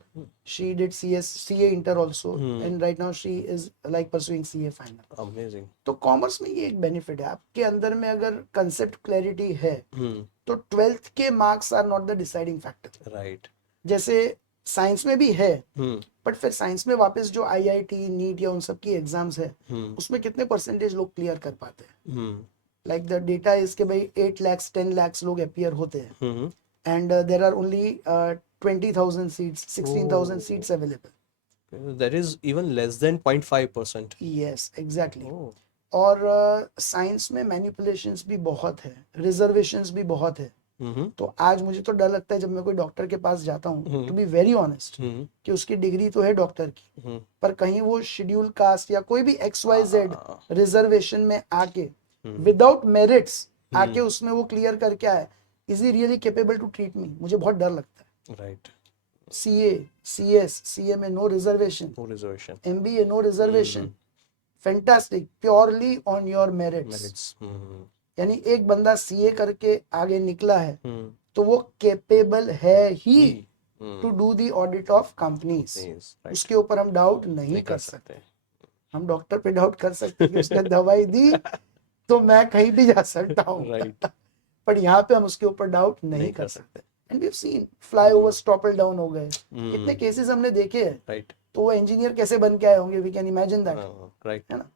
She did CA Inter also, and right now she is like pursuing CA final. Amazing. तो commerce में ये एक benefit है, आपके अंदर में अगर concept clarity है तो 12th के marks are not the deciding factor. Right. जैसे साइंस में भी है, बट फिर साइंस में वापस जो IIT नीट या उन सब की एग्जाम्स है, उसमें कितने परसेंटेज लोग क्लियर कर पाते हैं। लाइक द डेटा इज के भाई 8 lakhs 10 lakhs लोग अपीयर होते हैं, and there are only 20,000 seats 16,000 seats available. That is even less than 0.5%। Yes exactly. और साइंस में मैनिपुलेशंस भी बहुत है, रिजर्वेशंस भी बहुत है। तो आज मुझे तो डर लगता है जब मैं कोई डॉक्टर के पास जाता हूँ, टू बी वेरी ऑनेस्ट, कि उसकी डिग्री तो है डॉक्टर की, पर कहीं वो शेड्यूल कास्ट या कोई भी XYZ रिजर्वेशन में आके विदाउट मेरिट्स आके उसमें वो क्लियर करके आए, is he really capable to treat me? मुझे बहुत डर लगता है। राइट। CA CS CA में no reservation, MBA no reservation, fantastic, purely on your merits. यानी एक बंदा CA करके आगे निकला है तो वो केपेबल है ही to do the audit of companies. उसके ऊपर हम डाउट नहीं कर सकते। हम डॉक्टर पे डाउट कर सकते कि उसने दवाई दी तो मैं कहीं भी जा सकता हूँ राइट, पर यहाँ पे हम उसके ऊपर डाउट नहीं कर सकते। And we have seen flyovers topple down हो गए, कितने केसेस हमने देखे हैं। राइट, तो वो इंजीनियर कैसे बन के आए होंगे, we can imagine that, right, है ना।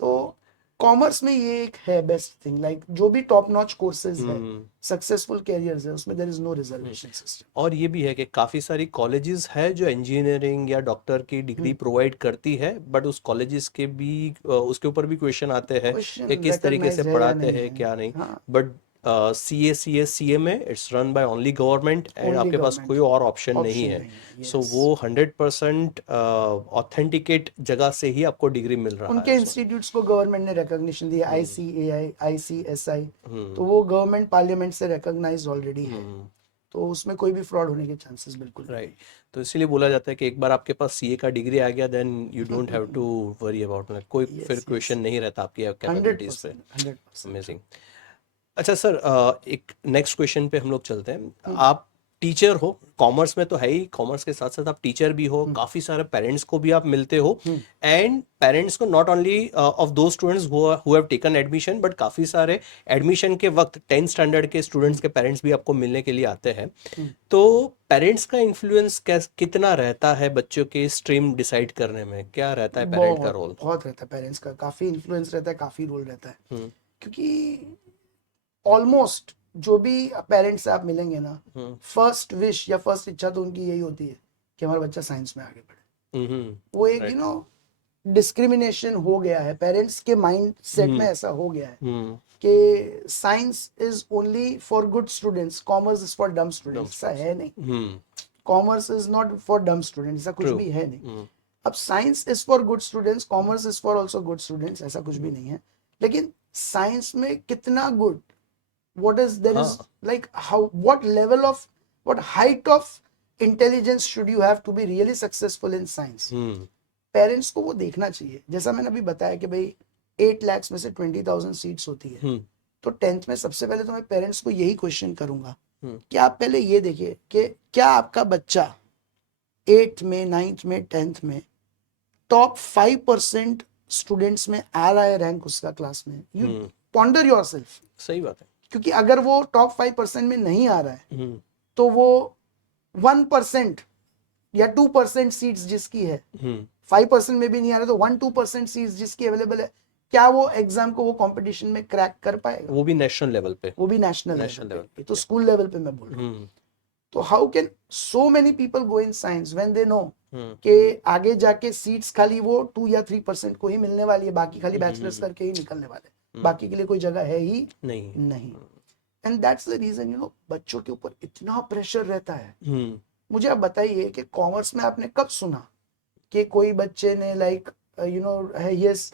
तो कॉमर्स में ये एक है बेस्ट थिंग, लाइक जो भी टॉप नॉच कोर्सेज है, सक्सेसफुल कैरियर्स है, उसमें there is no reservation system. और ये भी है कि काफ़ी सारी कॉलेजेस है जो इंजीनियरिंग या डॉक्टर की डिग्री प्रोवाइड करती है, बट उस कॉलेजेस के भी उसके ऊपर भी क्वेश्चन आते हैं कि क्वेश्चन किस तरीके से रिकॉग्नाइज्ड है या पढ़ाते नहीं हैं, है। क्या नहीं। हाँ, but C A C S C M A it's run by only government and only आपके पास गवर्नमेंट, कोई और ऑप्शन नहीं ऑप्शन है। नहीं है, सो यस। वो 100% ऑथेंटिकेट जगह से ही आपको डिग्री मिल रहा उनके है उसमें। इंस्टीट्यूट्स को गवर्नमेंट ने रिकॉग्निशन दिया, ICAI, ICSI, हम्म, तो वो गवर्नमेंट पार्लियामेंट से रिकॉग्नाइज्ड ऑलरेडी है, हम्म, तो उसमें कोई भी फ्रॉड होने के चांसेस बिल्कुल नहीं राइट। तो इसीलिए बोला जाता है कि एक बार आपके पास सीए का डिग्री आ गया then you don't have to worry about, मतलब कोई है। फिर यस, यस, क्वेश्चन नहीं रहता आपकी कैपेबिलिटीज पे। 100%, 100%। अमेजिंग। अच्छा सर, एक नेक्स्ट क्वेश्चन पे हम लोग चलते हैं। हम्म, आप टीचर हो, कॉमर्स में तो है ही, कॉमर्स के साथ साथ आप टीचर भी हो, काफ़ी सारे पेरेंट्स को भी आप मिलते हो, एंड पेरेंट्स को नॉट ओनली ऑफ दो students who have taken admission, but काफ़ी सारे एडमिशन के वक्त 10th स्टैंडर्ड के स्टूडेंट्स के पेरेंट्स भी आपको मिलने के लिए आते हैं। तो पेरेंट्स का इन्फ्लुएंस कितना रहता है बच्चों के स्ट्रीम डिसाइड करने में, क्या रहता है पेरेंट का बहुत रोल? बहुत रहता है पेरेंट्स का, काफी इन्फ्लुएंस रहता है, काफी रोल रहता है। हम्म, क्योंकि ऑलमोस्ट जो भी पेरेंट्स से आप मिलेंगे ना, फर्स्ट विश या फर्स्ट इच्छा तो उनकी यही होती है कि हमारा बच्चा साइंस में आगे बढ़े। वो एक राइट, डिस्क्रिमिनेशन हो गया है पेरेंट्स के माइंड सेट में, ऐसा हो गया है कि science is only for good students, commerce is for डम स्टूडेंट्स। ऐसा है नहीं, कॉमर्स इज नॉट फॉर डम स्टूडेंट्स, ऐसा कुछ ट्रू, भी है नहीं। अब science is for good students, commerce is for also good students, ऐसा कुछ भी नहीं है। लेकिन साइंस में कितना good, what is there is like how, what level of, what height of intelligence should you have to be really successful in science? Parents को वो देखना चाहिए। जैसा मैंने अभी बताया कि भाई 8 lakhs में से 20,000 सीट्स होती है, तो 10th में सबसे पहले तो मैं पेरेंट्स को यही क्वेश्चन करूंगा कि आप पहले ये देखिए कि क्या आपका बच्चा 8th में, 9th में, 10th में टॉप 5% स्टूडेंट्स में आ रहा है रैंक उसका क्लास में। You ponder yourself. सही बात है। क्योंकि अगर वो टॉप 5% में नहीं आ रहा है तो वो 1% या 2% सीट्स जिसकी है, 5% में भी नहीं आ रहा तो 1-2% सीट्स जिसकी अवेलेबल है, क्या वो एग्जाम को, वो कंपटीशन में क्रैक कर पाएगा? वो भी नेशनल लेवल पे, वो भी नेशनल लेवल पे, तो स्कूल लेवल पे मैं बोल रहा हूँ। तो how can so many people go in science when they know कि आगे जाके सीट्स खाली वो 2 या 3% को ही मिलने वाली है, बाकी खाली बैचलर्स करके ही निकलने वाले, बाकी के लिए कोई जगह है ही नहीं। एंड दैट्स द रीजन बच्चों के ऊपर इतना प्रेशर रहता है। मुझे आप बताइए कि कॉमर्स में आपने कब सुना कि कोई बच्चे ने like he has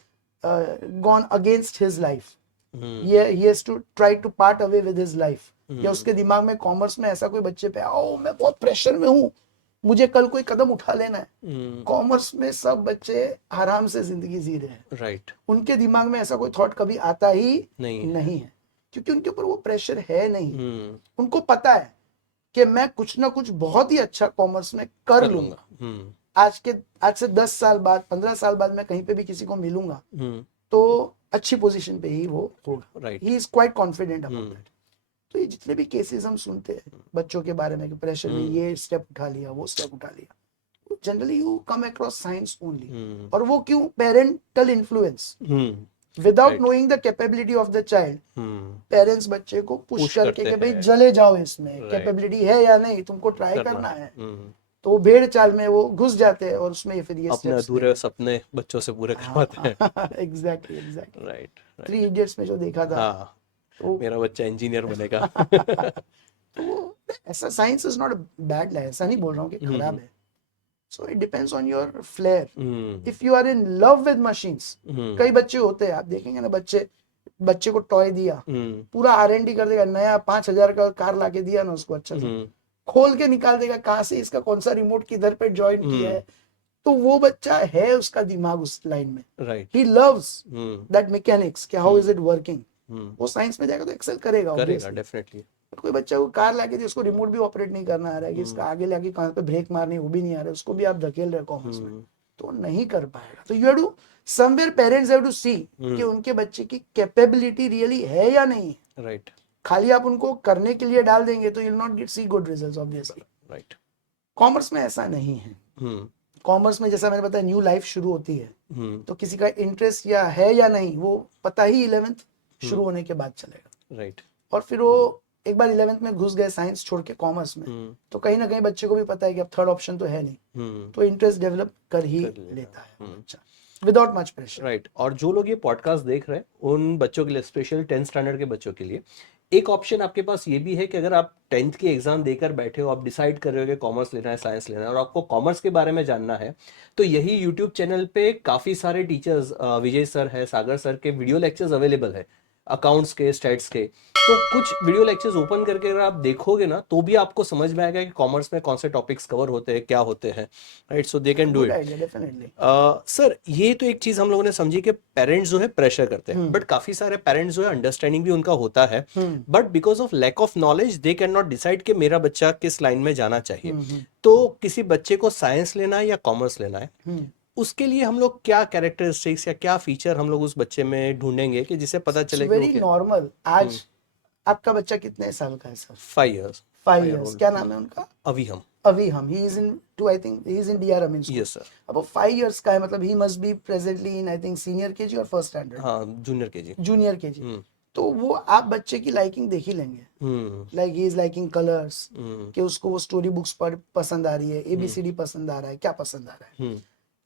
gone against his life, he has to try to part away with his life, या उसके दिमाग में कॉमर्स में ऐसा कोई बच्चे पे आओ मैं बहुत प्रेशर में हूँ, मुझे कल कोई कदम उठा लेना है। कॉमर्स में सब बच्चे आराम से जिंदगी जी रहे हैं, राइट, उनके दिमाग में ऐसा कोई थॉट कभी आता ही नहीं है, क्योंकि उनके ऊपर वो प्रेशर है नहीं। उनको पता है कि मैं कुछ ना कुछ बहुत ही अच्छा कॉमर्स में कर लूंगा। आज से 10 साल बाद, 15 साल बाद मैं कहीं पे भी किसी को मिलूंगा तो अच्छी पोजीशन पे ही वो होगा। He is quite confident about that. तो ये जितने भी केसेस हम सुनते हैं बच्चों के बारे में कि प्रेशर में ये स्टेप उठा लिया, वो स्टेप उठा लिया, generally you come across science only. और वो क्यों? Parental influence, without knowing the capability of the child. Parents बच्चे को पुश करके कि भाई जले जाओ इसमें, कैपेबिलिटी है या नहीं, तुमको ट्राई करना है, तो वो भेड़ चाल में वो घुस जाते हैं और उसमें फिर ये अपने अधूरे सपने बच्चों से पूरे करवाते हैं। Exactly right. 3 इडियट्स में जो देखा था, तो मेरा बच्चा इंजीनियर बनेगा। तो ऐसा science is not bad life, ऐसा नहीं बोल रहा हूँ कि खराब है। So it depends on your flair. If you are in love with machines, कई बच्चे होते हैं, आप देखेंगे ना, बच्चे को टॉय दिया, पूरा R&D कर देगा, नया 5,000 का कार लाके दिया ना उसको, अच्छा से खोल के निकाल देगा कहाँ से इसका कौन सा रिमोट किधर पे ज्वाइन किया है। तो वो बच्चा है, उसका दिमाग उस लाइन में, right, he loves that mechanics, कि हाउ इज इट वर्किंग। वो साइंस में जाएगा तो एक्सेल करेगा डेफिनेटली। कोई बच्चा को कार लाके दी, उसको रिमोट भी ऑपरेट नहीं करना आ रहा है, कि इसका आगे लाके कहाँ पे ब्रेक मारनी वो भी नहीं आ रहा है, उसको भी आप धकेल रहे हो कॉमर्स में, तो नहीं कर पाएगा। तो you have to somewhere parents have to see कि उनके बच्चे की कैपेबिलिटी रियली है या नहीं है। राइट खाली आप उनको करने के लिए डाल देंगे तो you will not get see good results obviously. Right. Commerce में ऐसा नहीं है। कॉमर्स में जैसा मैंने बताया न्यू लाइफ शुरू होती है, तो किसी का इंटरेस्ट या है या नहीं वो पता ही 11th शुरू होने के बाद चलेगा। राइट। और फिर वो एक बार 11th में घुस गए साइंस छोड़ के कॉमर्स में, तो कहीं ना कहीं बच्चे को भी पता है कि अब थर्ड ऑप्शन तो है नहीं, तो इंटरेस्ट डेवलप कर ही लेता है बच्चा विदाउट मच प्रेशर। राइट। और जो लोग ये पॉडकास्ट देख रहे हैं उन बच्चों के लिए, स्पेशल 10th स्टैंडर्ड के बच्चों के लिए एक ऑप्शन आपके पास ये भी है कि अगर आप 10th की एग्जाम देकर बैठे हो, आप डिसाइड कर रहे हो कि कॉमर्स लेना है साइंस लेना है और आपको कॉमर्स के बारे में जानना है, तो यही यूट्यूब चैनल पे काफ़ी सारे टीचर्स, विजय सर है, सागर सर के वीडियो लेक्चर्स अवेलेबल है अकाउंट्स के, स्टैट्स के। तो कुछ वीडियो लेक्चर्स ओपन करके अगर आप देखोगे ना तो भी आपको समझ में आएगा कि कॉमर्स में कौन से टॉपिक्स कवर होते हैं, क्या होते हैं। Right, so they can do it. Definitely sir ये तो एक चीज हम लोगों ने समझी कि पेरेंट्स जो है प्रेशर करते हैं, बट काफी सारे पेरेंट्स जो है अंडरस्टैंडिंग भी उनका होता है, but because of lack of knowledge they can not decide कि मेरा बच्चा किस लाइन में जाना चाहिए। तो किसी बच्चे को साइंस लेना है या कॉमर्स लेना है, उसके लिए हम लोग क्या कैरेक्टरिस्टिक्स या क्या फीचर हम लोग उस बच्चे में ढूंढेंगे कि जिससे पता चले कि वेरी नॉर्मल। आज आपका बच्चा कितने साल का है सर? 5 years। 5 years। क्या नाम है उनका? अविहम। अविहम। He is in two, I think he is in DRM school. Yes sir. अब वो 5 years का है, मतलब he must be presently in I think senior KG और फर्स्ट स्टैंडर्ड। हाँ, जूनियर केजी। Junior KG. तो वो आप बच्चे की लाइकिंग देख ही लेंगे। Like he is liking colours, कि उसको वो स्टोरी बुक्स पढ़ पसंद आ रही है, एबीसीडी पसंद आ रहा है, क्या पसंद आ रहा है।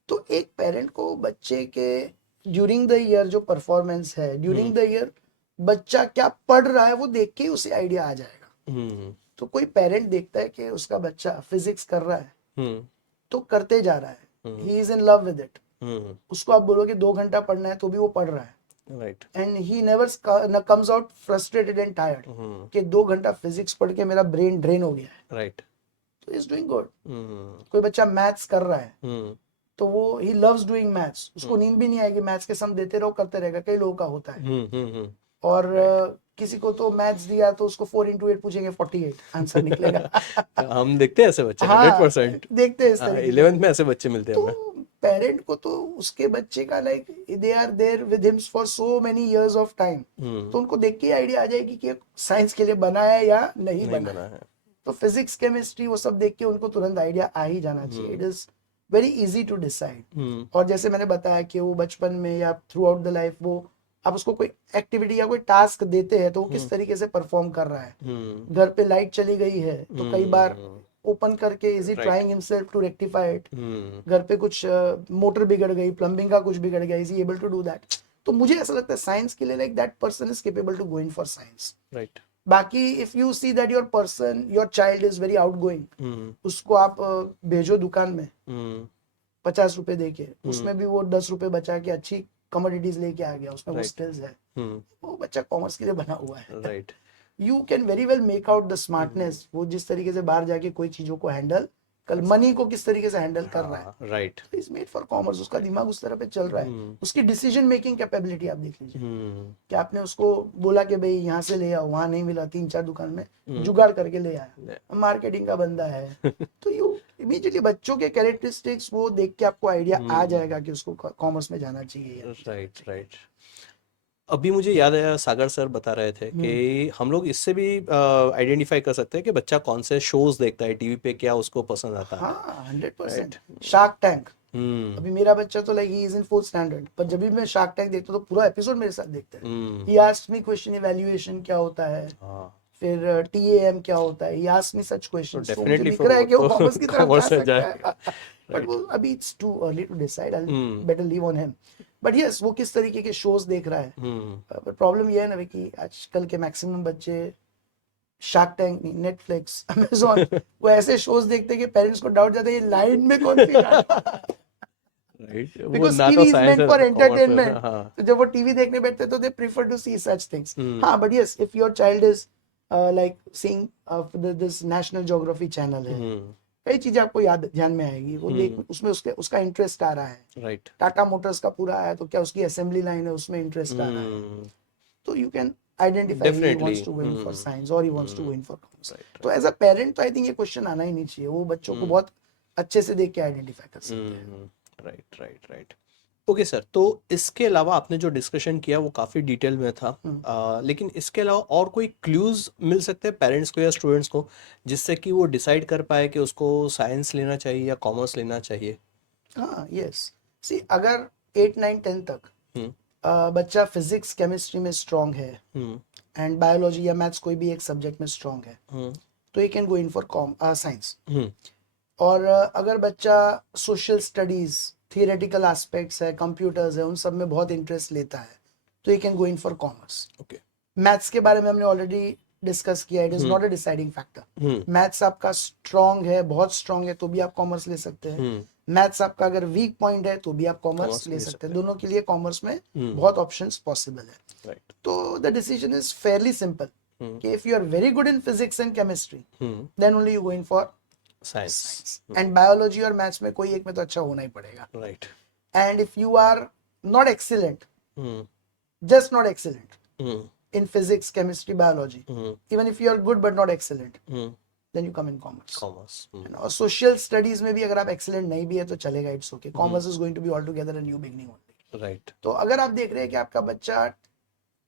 तो एक पेरेंट को बच्चे के ड्यूरिंग द ईयर जो परफॉर्मेंस है, ड्यूरिंग द ईयर बच्चा क्या पढ़ रहा है, वो देख के उसे आइडिया आ जाएगा। तो कोई पेरेंट देखता है कि उसका बच्चा फिजिक्स कर रहा है, तो करते जा रहा है, ही is in love with it, उसको आप बोलोगे 2 घंटा पढ़ना है तो भी वो पढ़ रहा है। Right. And he never comes out frustrated and tired कि 2 घंटा फिजिक्स पढ़ के मेरा ब्रेन ड्रेन हो गया है। राइट। तो इज डूइंग गुड। कोई बच्चा मैथ्स कर रहा है, तो वो ही लव्स डूइंग मैथ्स, उसको नींद भी नहीं आएगी, मैथ्स के सम देते रहो करते रहेगा। कई लोगों का होता है। और किसी को तो मैथ्स दिया तो उसको 4 into 8 पूछेंगे 48 आंसर निकलेगा। हम देखते हैं ऐसे बच्चे। हाँ, 100% देखते हैं इस तरह 11th में ऐसे बच्चे मिलते हैं हमें। तो पेरेंट को तो उसके बच्चे का like they are there with him for so many years of time, तो उनको देख के आइडिया आ जाएगी कि साइंस के लिए बना है या नहीं बना है। तो फिजिक्स केमिस्ट्री वो सब देख के उनको तुरंत आइडिया आ ही जाना चाहिए। It is very easy to decide. और जैसे मैंने बताया कि वो बचपन में या थ्रू आउट द लाइफ वो आप उसको कोई एक्टिविटी या कोई टास्क देते हैं तो वो किस तरीके से परफॉर्म कर रहा है। घर पे लाइट चली गई है तो कई बार ओपन करके is he trying himself to rectify it. घर पे कुछ मोटर बिगड़ गई, प्लम्बिंग का कुछ बिगड़ गया, is he able to do that. तो मुझे ऐसा लगता है साइंस के लिए like that person is capable to go in for science. Right. बाकी if you see that your child is very outgoing, उसको आप भेजो दुकान में 50 रुपए देके, उसमें भी वो 10 रुपए बचा के अच्छी कमोडिटीज लेके आ गया, उसमें वो स्किल्स है, वो बच्चा कॉमर्स के लिए बना हुआ है। Right. You can very well make out the smartness, वो जिस तरीके से बाहर जाके कोई चीजों को हैंडल, कल मनी को किस तरीके से हैंडल कर रहा है। Right. Is made for commerce, उसका दिमाग उस तरह पे चल रहा है। उसकी डिसीजन मेकिंग कैपेबिलिटी आप देख लीजिए कि आपने उसको बोला कि भाई यहाँ से ले आओ, वहां नहीं मिला, 3-4 दुकान में जुगाड़ करके ले आया, मार्केटिंग का बंदा है। तो यू इमीडिएटली बच्चों के कैरेक्टरिस्टिक्स वो देख के आपको आइडिया आ जाएगा कि उसको कॉमर्स में जाना चाहिए। राइट। राइट। अभी मुझे याद आया, सागर सर बता रहे थे कि हम लोग इससे भी आइडेंटिफाई कर सकते हैं कि बच्चा कौन से शोज देखता है टीवी पे, क्या उसको पसंद आता है। हाँ, 100%। शार्क टैंक, अभी मेरा बच्चा तो like he is in 4th standard, पर जब भी मैं शार्क टैंक देखता हूँ तो पूरा एपिसोड मेरे साथ देखते हैं। He asked me question, evaluation क्या होता है, फिर TAM क्या होता है, he asked me such questions. तो मुझे दिख रहा है कि वो कॉमर्स की तरफ जा सकता है। बट वो अभी it's too early to decide, I will better leave on him. But yes, वो किस तरीके के शोज देख रहा है। पर प्रॉब्लम ये है ना कि आजकल के मैक्सिमम बच्चे शार्क टैंक नहीं, नेटफ्लिक्स, अमेज़न, वो ऐसे शोज देखते हैं कि पेरेंट्स को डाउट जाता है ये लाइन में कौन सी because TV is meant for entertainment. तो जब वो टीवी देखने बैठते हैं तो they prefer to see such things. हाँ, but yes, if your child is like seeing this National Geography channel है, कई चीजें आपको याद ध्यान में आएगी, वो देख उसमें उसका इंटरेस्ट आ रहा है। राइट। टाटा मोटर्स का पूरा आया तो क्या उसकी असेंबली लाइन है, उसमें इंटरेस्ट आ रहा है, तो you can identify he wants to go in for science और he wants to go in for commerce. तो एज अ पेरेंट तो आई थिंक ये क्वेश्चन आना ही नहीं चाहिए, वो बच्चों को बहुत अच्छे से देख के आइडेंटिफाई कर सकते हैं। राइट। ओके सर, तो इसके अलावा आपने जो डिस्कशन किया वो काफ़ी डिटेल में था, लेकिन इसके अलावा और कोई क्लूज मिल सकते हैं पेरेंट्स को या स्टूडेंट्स को जिससे कि वो डिसाइड कर पाए कि उसको साइंस लेना चाहिए या कॉमर्स लेना चाहिए? हाँ, यस। सी, अगर 8 9 10 तक हम्म बच्चा फिजिक्स केमिस्ट्री में स्ट्रांग है हम्म एंड बायोलॉजी या मैथ्स कोई भी एक सब्जेक्ट में स्ट्रांग है, हम्म तो you can go in for science. Hmm और अगर बच्चा सोशल स्टडीज, थियोरेटिकल एस्पेक्ट्स है, कंप्यूटर्स है, उन सब में बहुत इंटरेस्ट लेता है, तो you can go in for commerce. Okay. Maths के बारे में हमने ऑलरेडी डिस्कस किया, it is not a deciding factor. Maths आपका स्ट्रांग है, बहुत स्ट्रांग है, तो भी आप कॉमर्स ले सकते हैं। मैथ्स आपका अगर वीक पॉइंट है तो भी आप कॉमर्स ले सकते हैं। दोनों के लिए कॉमर्स में बहुत ऑप्शंस पॉसिबल है। राइट। तो the decision is fairly simple कि if you are very good in physics and chemistry, then only you go in for science. And biology और मैथ्स में कोई एक में तो अच्छा होना ही पड़ेगा। Right. And if you are not excellent, just not excellent in physics, chemistry, biology, even if you are good but not excellent, then you come in commerce. And और social studies में भी अगर आप excellent नहीं भी है तो चलेगा, it's okay. Commerce is going to be altogether a new beginning only. Right. तो अगर आप देख रहे हैं कि आपका बच्चा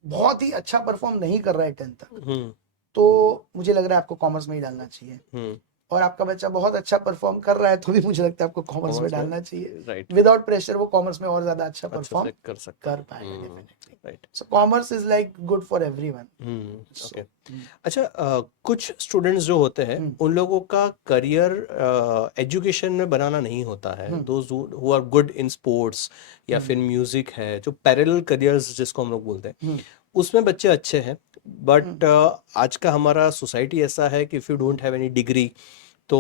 बहुत ही अच्छा परफॉर्म नहीं कर रहा है 10th तक, तो मुझे लग रहा है आपको कॉमर्स में ही डालना चाहिए। और आपका बच्चा बहुत अच्छा परफॉर्म कर रहा है तो भी मुझे लगता है आपको कॉमर्स में डालना चाहिए। राइट। विदाउट प्रेशर वो कॉमर्स में और ज्यादा अच्छा परफॉर्म कर सकता कर पाएगा definitely. Right. So commerce is like good for everyone. Okay. अच्छा, कुछ स्टूडेंट्स जो होते हैं उन लोगों का करियर एजुकेशन में बनाना नहीं होता है, those who are good in sports या फिर म्यूजिक है, जो पैरेलल करियर्स जिसको हम लोग बोलते हैं, उसमें बच्चे अच्छे हैं, बट आज का हमारा सोसाइटी ऐसा है कि if you don't have any degree तो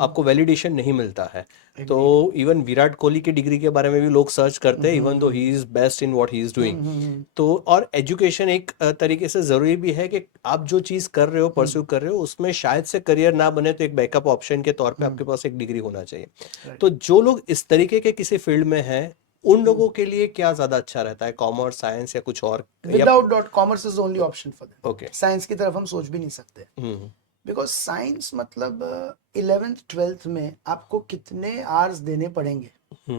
आपको वैलिडेशन नहीं मिलता है। तो इवन विराट कोहली की डिग्री के बारे में भी लोग सर्च करते हैं, even though he is best in what he is doing. तो और एजुकेशन एक तरीके से जरूरी भी है कि आप जो चीज कर रहे हो, परस्यू कर रहे हो, उसमें शायद से करियर ना बने तो एक बैकअप ऑप्शन के तौर पे आपके पास एक डिग्री होना चाहिए। तो जो लोग इस तरीके के किसी फील्ड में हैं, उन लोगों के लिए क्या ज्यादा अच्छा रहता है, कॉमर्स, साइंस या कुछ और? Without doubt commerce is only option for them. Okay. Science की तरफ हम सोच भी नहीं सकते, बिकॉज साइंस मतलब 11th 12th में आपको कितने आवर्स देने पड़ेंगे। You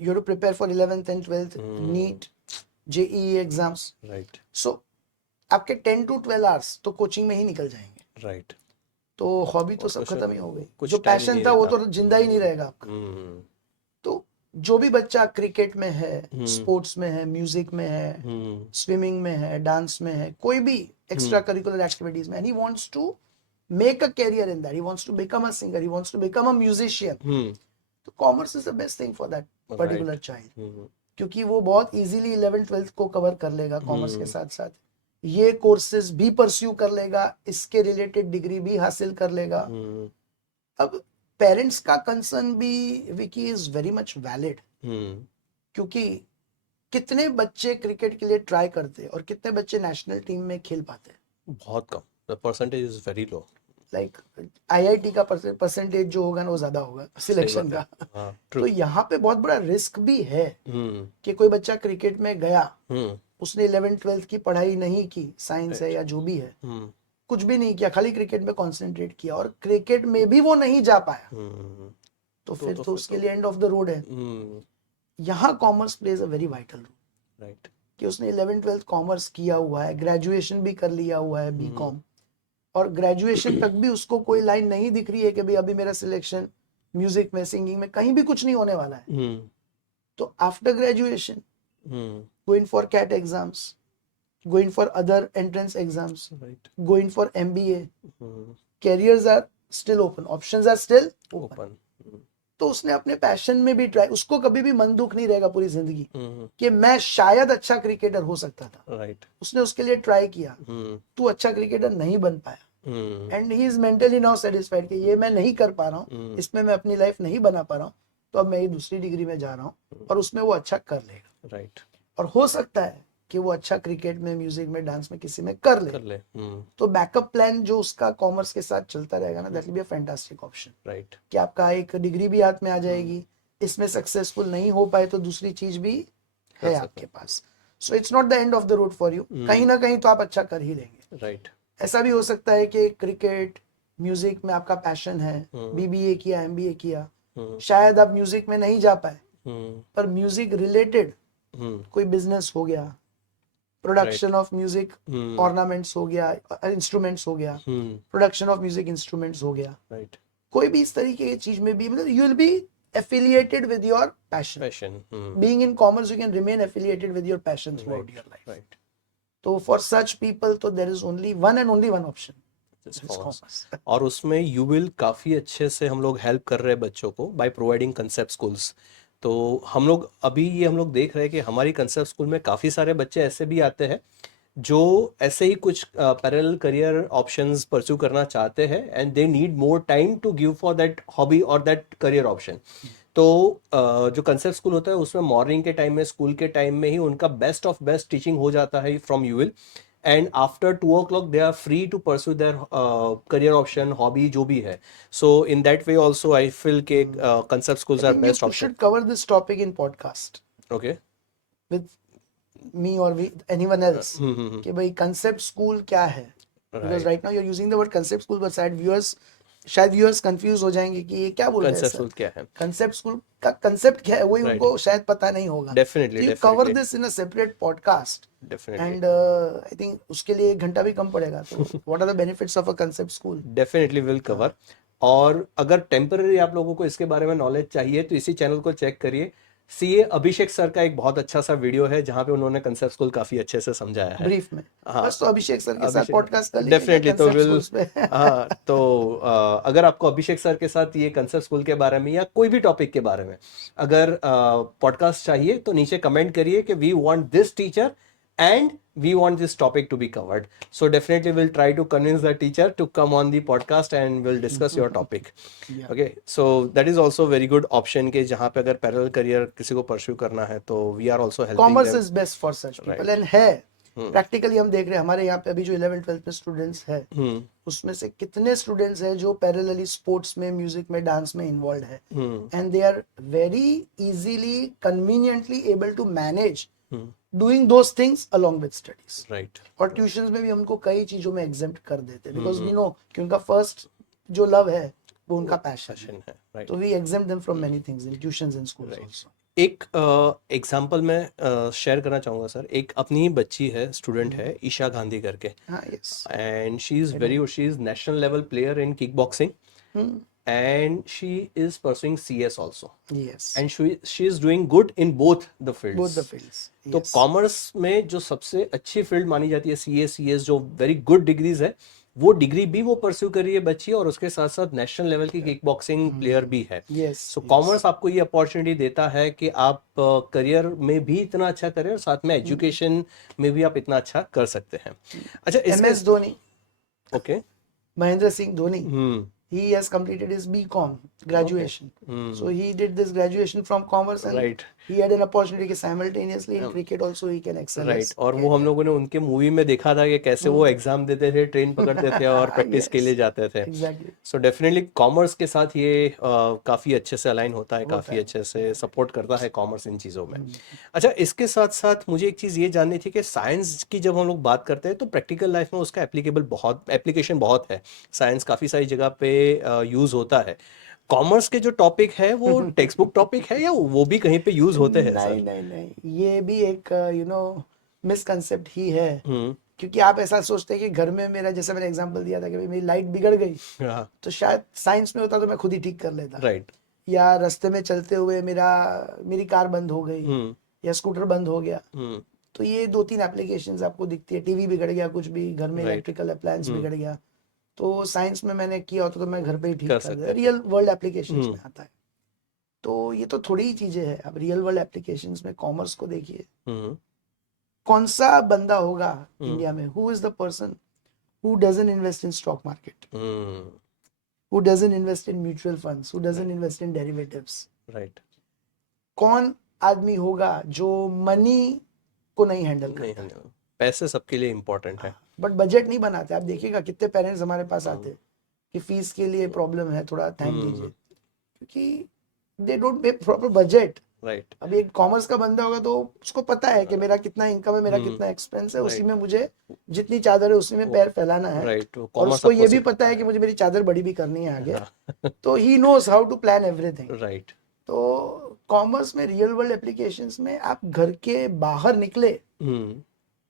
have to prepare for 11th and 12th NEET, JEE exams, right. So आपके 10 to 12 आवर्स तो कोचिंग में ही निकल जाएंगे। राइट। तो हॉबी तो सब खत्म ही हो गई, कुछ जो time पैशन नहीं था वो रहता। तो जिंदा ही नहीं रहेगा आपका। तो जो भी बच्चा क्रिकेट में है, स्पोर्ट्स में है, म्यूजिक में है, स्विमिंग में है, डांस में है, कोई भी एक्स्ट्रा करिकुलर एक्टिविटीज में, and he wants to make a career in that, he wants to become a singer, he wants to become a musician, तो commerce is the best thing for that particular child, क्योंकि वो बहुत easily 11th 12th को cover कर लेगा commerce के साथ साथ, ये कोर्सेज भी परस्यू कर लेगा, इसके रिलेटेड डिग्री भी हासिल कर लेगा। अब पेरेंट्स का कंसर्न भी Vicky is very much valid, क्योंकि कितने बच्चे क्रिकेट के लिए ट्राई करते हैं और कितने बच्चे नेशनल टीम में खेल पाते हैं? बहुत कम, the percentage is very low। Like IIT का परसेंटेज जो होगा ना वो ज्यादा होगा सिलेक्शन का। तो यहाँ पे बहुत बड़ा रिस्क भी है कि कोई बच्चा क्रिकेट में गया, उसने 11th 12th की पढ़ाई नहीं की, साइंस है या जो भी है, कुछ भी नहीं किया, खाली क्रिकेट में कंसंट्रेट किया और क्रिकेट में भी वो नहीं जा पाया, तो फिर तो उसके लिए एंड ऑफ द रोड है। यहाँ commerce plays a very vital role, right, कि उसने 11th 12th कॉमर्स किया हुआ है, ग्रेजुएशन भी कर लिया हुआ है बीकॉम, और ग्रेजुएशन तक भी उसको कोई लाइन नहीं दिख रही है कि भाई अभी मेरा सिलेक्शन म्यूजिक में, सिंगिंग में कहीं भी कुछ नहीं होने वाला है। तो after graduation go in for CAT exams, go in for other entrance exams, right, go in for MBA, careers are still open, options are still open. तो उसने अपने पैशन में भी ट्राई, उसको कभी भी मन दुख नहीं रहेगा पूरी जिंदगी कि मैं शायद अच्छा क्रिकेटर हो सकता था, राइट, उसने उसके लिए ट्राई किया, तू अच्छा क्रिकेटर नहीं बन पाया, and he is mentally now satisfied कि ये मैं नहीं कर पा रहा हूँ, इसमें मैं अपनी लाइफ नहीं बना पा रहा हूँ, तो अब मैं ये दूसरी डिग्री में जा रहा हूँ और उसमें वो अच्छा कर लेगा, राइट, और हो सकता है कि वो अच्छा क्रिकेट में, म्यूजिक में, डांस में किसी में कर ले। तो बैकअप प्लान जो उसका कॉमर्स के साथ चलता रहेगा ना, that will be a fantastic option, right, कि आपका एक डिग्री भी हाथ में आ जाएगी, इसमें सक्सेसफुल नहीं हो पाए तो दूसरी चीज भी है आपके पास, so it's not the end of the road for you, कहीं ना कहीं तो आप अच्छा कर ही लेंगे, राइट। ऐसा भी हो सकता है कि क्रिकेट, म्यूजिक में आपका पैशन है, बीबीए किया, एमबीए किया, शायद आप म्यूजिक में नहीं जा पाए, पर म्यूजिक रिलेटेड कोई बिजनेस हो गया, प्रोडक्शन ऑफ म्यूजिक ऑर्नामेंट्स हो गया, इंस्ट्रूमेंट्स हो गया, प्रोडक्शन ऑफ म्यूजिक इंस्ट्रूमेंट्स हो गया, राइट, कोई भी इस तरीके की चीज में भी मतलब you will be affiliated with your passion. Passion, Being in commerce, you can remain affiliated with your passion throughout your life. Right, So for such people, तो there is only one and only one option. It's It's commerce. commerce. और उसमें you will काफ़ी अच्छे से हम लोग help कर रहे हैं बच्चों को बाय प्रोवाइडिंग कंसेप्ट स्कूल्स। तो हम लोग अभी ये हम लोग देख रहे हैं कि हमारी कंसेप्ट स्कूल में काफ़ी सारे बच्चे ऐसे भी आते हैं जो ऐसे ही कुछ पैरेलल करियर ऑप्शंस परस्यू करना चाहते हैं and they need more time to give for that hobby और दैट करियर ऑप्शन। तो जो कंसेप्ट स्कूल होता है उसमें मॉर्निंग के टाइम में, स्कूल के टाइम में ही उनका बेस्ट ऑफ बेस्ट टीचिंग हो जाता है फ्रॉम यूविल, and after 2 o'clock they are free to pursue their career option, hobby जो भी है। So in that way also I feel के concept schools I are think best you option. should cover this topic in podcast okay, with me or with anyone else. कि भाई concept school क्या है? Because right now you're using the word concept school, but शायद viewers confuse हो जाएंगे कि ये क्या बोल रहे हैं कंसेप्ट सर? स्कूल क्या है? Concept school का concept क्या है? वही Right. उनको शायद पता नहीं होगा. Definitely, So you definitely. cover this in a separate podcast. Definitely, And I think उसके लिए 1 घंटा भी कम पड़ेगा. तो what are the benefits of a concept school? Definitely will cover. और अगर टेम्पररी आप लोगों को इसके बारे में नॉलेज चाहिए तो इसी चैनल को चेक करिए। सीए अभिषेक सर का एक बहुत अच्छा सा वीडियो है जहां पे उन्होंने कंसेप्ट स्कूल काफी अच्छे से समझाया है। ब्रीफ में हाँ, बस तो अभिषेक सर के साथ अभिषेक- पॉडकास्ट कर लीजिए डेफिनेटली। तो concept विल schools पे। हाँ, तो अगर आपको अभिषेक सर के साथ ये कंसेप्ट स्कूल के बारे में या कोई भी टॉपिक के बारे में अगर पॉडकास्ट चाहिए तो नीचे कमेंट करिए कि we want this teacher and we want this topic to be covered. So definitely we'll try to convince the teacher to come on the podcast and we'll discuss your topic. Yeah. Okay, so that is also very good option के जहाँ पे अगर parallel career किसी को pursue करना है तो we are also helping commerce them. Is best for such people Right. And है प्रैक्टिकली हम देख रहे हैं हमारे यहाँ पे अभी जो 11th 12th में स्टूडेंट्स है उसमें से कितने स्टूडेंट्स हैं जो पैरेलली स्पोर्ट्स में, म्यूजिक में, डांस में इन्वॉल्व है and they are very easily conveniently able to manage doing those things along with studies. Right. और ट्यूशंस में भी हमको कई चीजों में एग्जेम्प्ट कर देते हैं बिकॉज वी नो कि उनका फर्स्ट जो लव है वो उनका पैशन Passion है, है, right. तो we exempt them from many things in tuitions and schools also. एक एग्जांपल मैं शेयर करना चाहूँगा सर। एक अपनी ही बच्ची है, स्टूडेंट है, ईशा गांधी करके, हाँ yes and she is national level player in kickboxing and she is pursuing CS also yes and she is doing good in both the fields. Both the fields. तो कॉमर्स में जो सबसे अच्छी फील्ड मानी जाती है CS जो very good degrees है, वो डिग्री भी वो परस्यू कर रही है बच्ची और उसके साथ साथ नेशनल लेवल की किक बॉक्सिंग प्लेयर भी है। यस सो कॉमर्स आपको ये अपॉर्चुनिटी देता है कि आप करियर में भी इतना अच्छा करें और साथ में एजुकेशन में भी आप इतना अच्छा कर सकते हैं। अच्छा, MS Dhoni, okay, Mahendra Singh Dhoni, he has completed his BCom graduation. So he did this graduation from commerce and Right. he had an opportunity कि simultaneously in cricket also he can excel. Right. और वो हम लोगों ने उनके मूवी में देखा था कि कैसे वो एग्जाम देते थे, ट्रेन पकड़ते थे और प्रैक्टिस के लिए जाते थे। Exactly. सो डेफिनेटली कॉमर्स के साथ ये काफ़ी अच्छे से अलाइन होता है, काफ़ी अच्छे से सपोर्ट करता है कॉमर्स इन चीज़ों में। अच्छा, इसके साथ साथ मुझे एक चीज़ ये जाननी थी कि साइंस की जब हम लोग बात करते हैं तो प्रैक्टिकल लाइफ में उसका एप्लीकेशन बहुत है। साइंस काफ़ी सारी जगह पे यूज़ होता है। कॉमर्स के जो टॉपिक है वो टेक्स्ट बुक टॉपिक है या वो भी कहीं पे यूज़ होते हैं नहीं सर? नहीं नहीं, ये भी एक मिसकंसेप्ट ही है क्योंकि आप ऐसा सोचते हैं कि घर में मेरा, जैसे मैंने एग्जांपल दिया था कि भाई मेरी लाइट बिगड़ गई हाँ, तो शायद साइंस में होता तो मैं खुद ही ठीक कर लेता, राइट। या रास्ते में चलते हुए मेरी कार बंद हो गई या स्कूटर बंद हो गया तो ये 2-3 एप्लीकेशंस आपको दिखती है। टीवी बिगड़ गया, कुछ भी घर में इलेक्ट्रिकल अप्लायंस बिगड़ गया तो साइंस में मैंने किया होता तो मैं घर पे ही ठीक कर दिया। रियल वर्ल्ड एप्लीकेशंस में आता है तो ये तो थोड़ी ही चीजें हैं। अब रियल वर्ल्ड एप्लीकेशंस में कॉमर्स को देखिए, कौन सा बंदा होगा इंडिया में who is the person who doesn't invest in stock market, who doesn't invest in mutual funds, who doesn't invest in derivatives? Right. कौन आदमी होगा जो मनी को नहीं हैंडल करता? नहीं, पैसे सबके लिए इम्पोर्टेंट है। बट बजट नहीं बनाते। आप देखिएगा कितने पेरेंट्स हमारे पास आते हैं कि फीस के लिए प्रॉब्लम है, थोड़ा टाइम दीजिए, क्योंकि they don't make proper budget. Right. अब एक कॉमर्स का बंदा होगा तो उसको पता है कि मेरा कितना इनकम है, मेरा कितना एक्सपेंस है, उसी में मुझे जितनी चादर है उसी में पैर फैलाना है। राइट। और उसको ये भी पता है कि मुझे मेरी चादर बड़ी भी करनी है आगे, तो he knows how to plan everything. Right. तो कॉमर्स में रियल वर्ल्ड एप्लीकेशंस में आप घर के बाहर निकले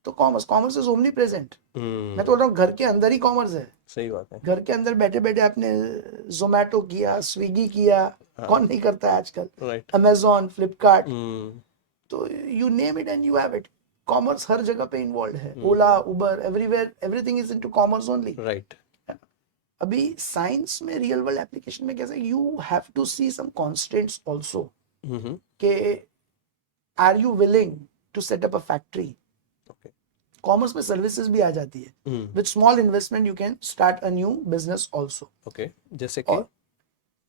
तो कॉमर्स इज ओमनी प्रेजेंट। मैं तो बोल रहा हूँ घर के अंदर ही कॉमर्स है। सही बात है। घर के अंदर बैठे बैठे आपने जोमेटो किया, स्विगी किया, कौन नहीं करता है आजकल, राइट। अमेजोन, फ्लिपकार्ट, तो you name it and you have it. Commerce हर जगह पे इन्वॉल्व है, Ola, Uber, everywhere, everything is into commerce only. Right. अभी साइंस में रियल वर्ल्ड एप्लीकेशन में कैसे, you have to see some constants also के are you willing to set up a factory. Commerce में सर्विसेज भी आ जाती है, with small investment you can start a new business also. Okay, जैसे कि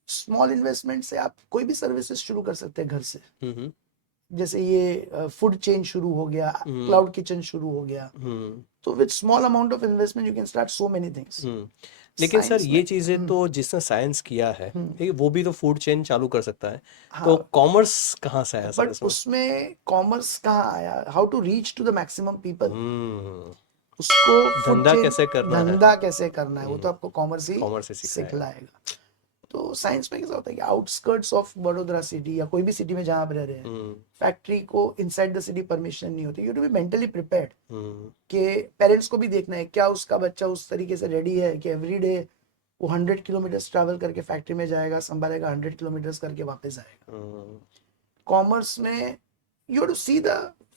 स्मॉल इन्वेस्टमेंट से आप कोई भी सर्विसेज शुरू कर सकते हैं घर से। जैसे ये फूड चेन शुरू हो गया, क्लाउड किचन शुरू हो गया, तो with small amount of investment you can start so many things. लेकिन सर ये चीजें तो जिसने साइंस किया है ठीक है, वो भी तो फूड चेन चालू कर सकता है। तो कॉमर्स कहाँ से आया सर बट उसमें कॉमर्स कहाँ आया, how to reach to the maximum people, उसको धंधा कैसे करना है, धंधा कैसे करना है, वो तो आपको कॉमर्स ही कॉमर्स से सीखना है। सिखलाएगा। तो साइंस में कैसा होता है कि आउटस्कर्ट्स ऑफ बड़ोदरा सिटी या कोई भी सिटी में जहां आप रह रहे हैं, फैक्ट्री को इनसाइड द सिटी परमिशन नहीं होती। You to be mentally prepared कि पेरेंट्स को भी देखना है क्या उसका बच्चा उस तरीके से रेडी है कि एवरी डे वो 100 किलोमीटर ट्रैवल करके फैक्ट्री में जाएगा, संभालेगा, 100 किलोमीटर करके वापस आएगा। कॉमर्स में you have to see the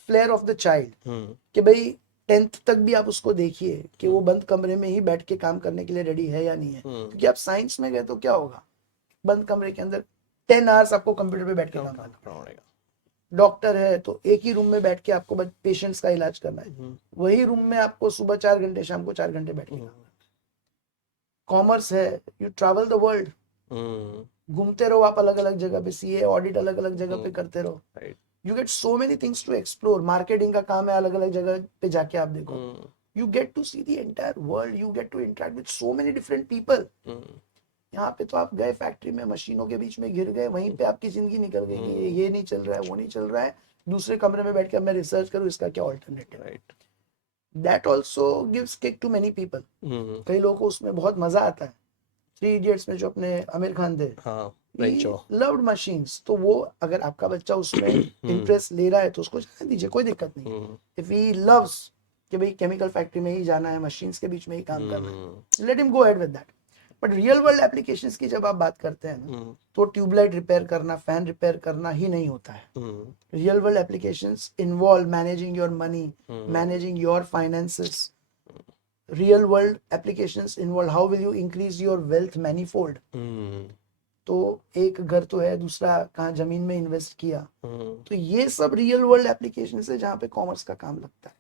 flair of the child कि भाई 10th तक भी आप उसको देखिए कि वो बंद कमरे में ही बैठ के काम करने के लिए रेडी है या नहीं है। क्योंकि आप साइंस में गए तो क्या होगा, बंद कमरे के अंदर 10 आवर्स आपको कंप्यूटर पे बैठ के काम करना पड़ेगा। डॉक्टर है तो एक ही रूम में बैठ के आपको पेशेंट्स का इलाज करना है, वही रूम में आपको सुबह 4 घंटे, शाम को 4 घंटे बैठ के काम करना है। कॉमर्स है, यू ट्रैवल द वर्ल्ड, घूमते रहो आप अलग अलग जगह पे, सीए ऑडिट अलग अलग जगह पे करते रहो, you get so many things to explore. Marketing का काम है, अलग अलग जगह पे जाके आप देखो, you get to see the entire world, you get to interact with so many different people. यहाँ पे तो आप गए फैक्ट्री में, मशीनों के बीच में घिर गए, वहीं पे आपकी जिंदगी निकल गई कि ये नहीं चल रहा है, वो नहीं चल रहा है, दूसरे कमरे में बैठ के मैं रिसर्च करूँ इसका क्या alternative. Right, that also gives kick to many people. कई लोगों को उसमें बहुत मजा आता है। 3 इडियट्स में जो अपने आमिर खान थे, लव्ड मशीन्स, तो वो अगर आपका बच्चा उसमें इंटरेस्ट ले रहा है तो उसको जाने दीजिए, कोई दिक्कत नहीं। इफ ही लव्स कि भाई केमिकल फैक्ट्री में ही जाना है, मशीन्स के बीच में ही काम करना है, let him go ahead with that. But real world applications की जब आप बात करते हैं ना, तो ट्यूबलाइट रिपेयर करना, फैन रिपेयर करना ही नहीं होता है। Real world applications involve managing your money, managing your finances. Real world applications involve how will you increase your wealth manifold. तो एक घर तो है, दूसरा कहाँ जमीन में इन्वेस्ट किया, तो ये सब रियल वर्ल्ड एप्लीकेशंस है जहाँ पे कॉमर्स का काम लगता है।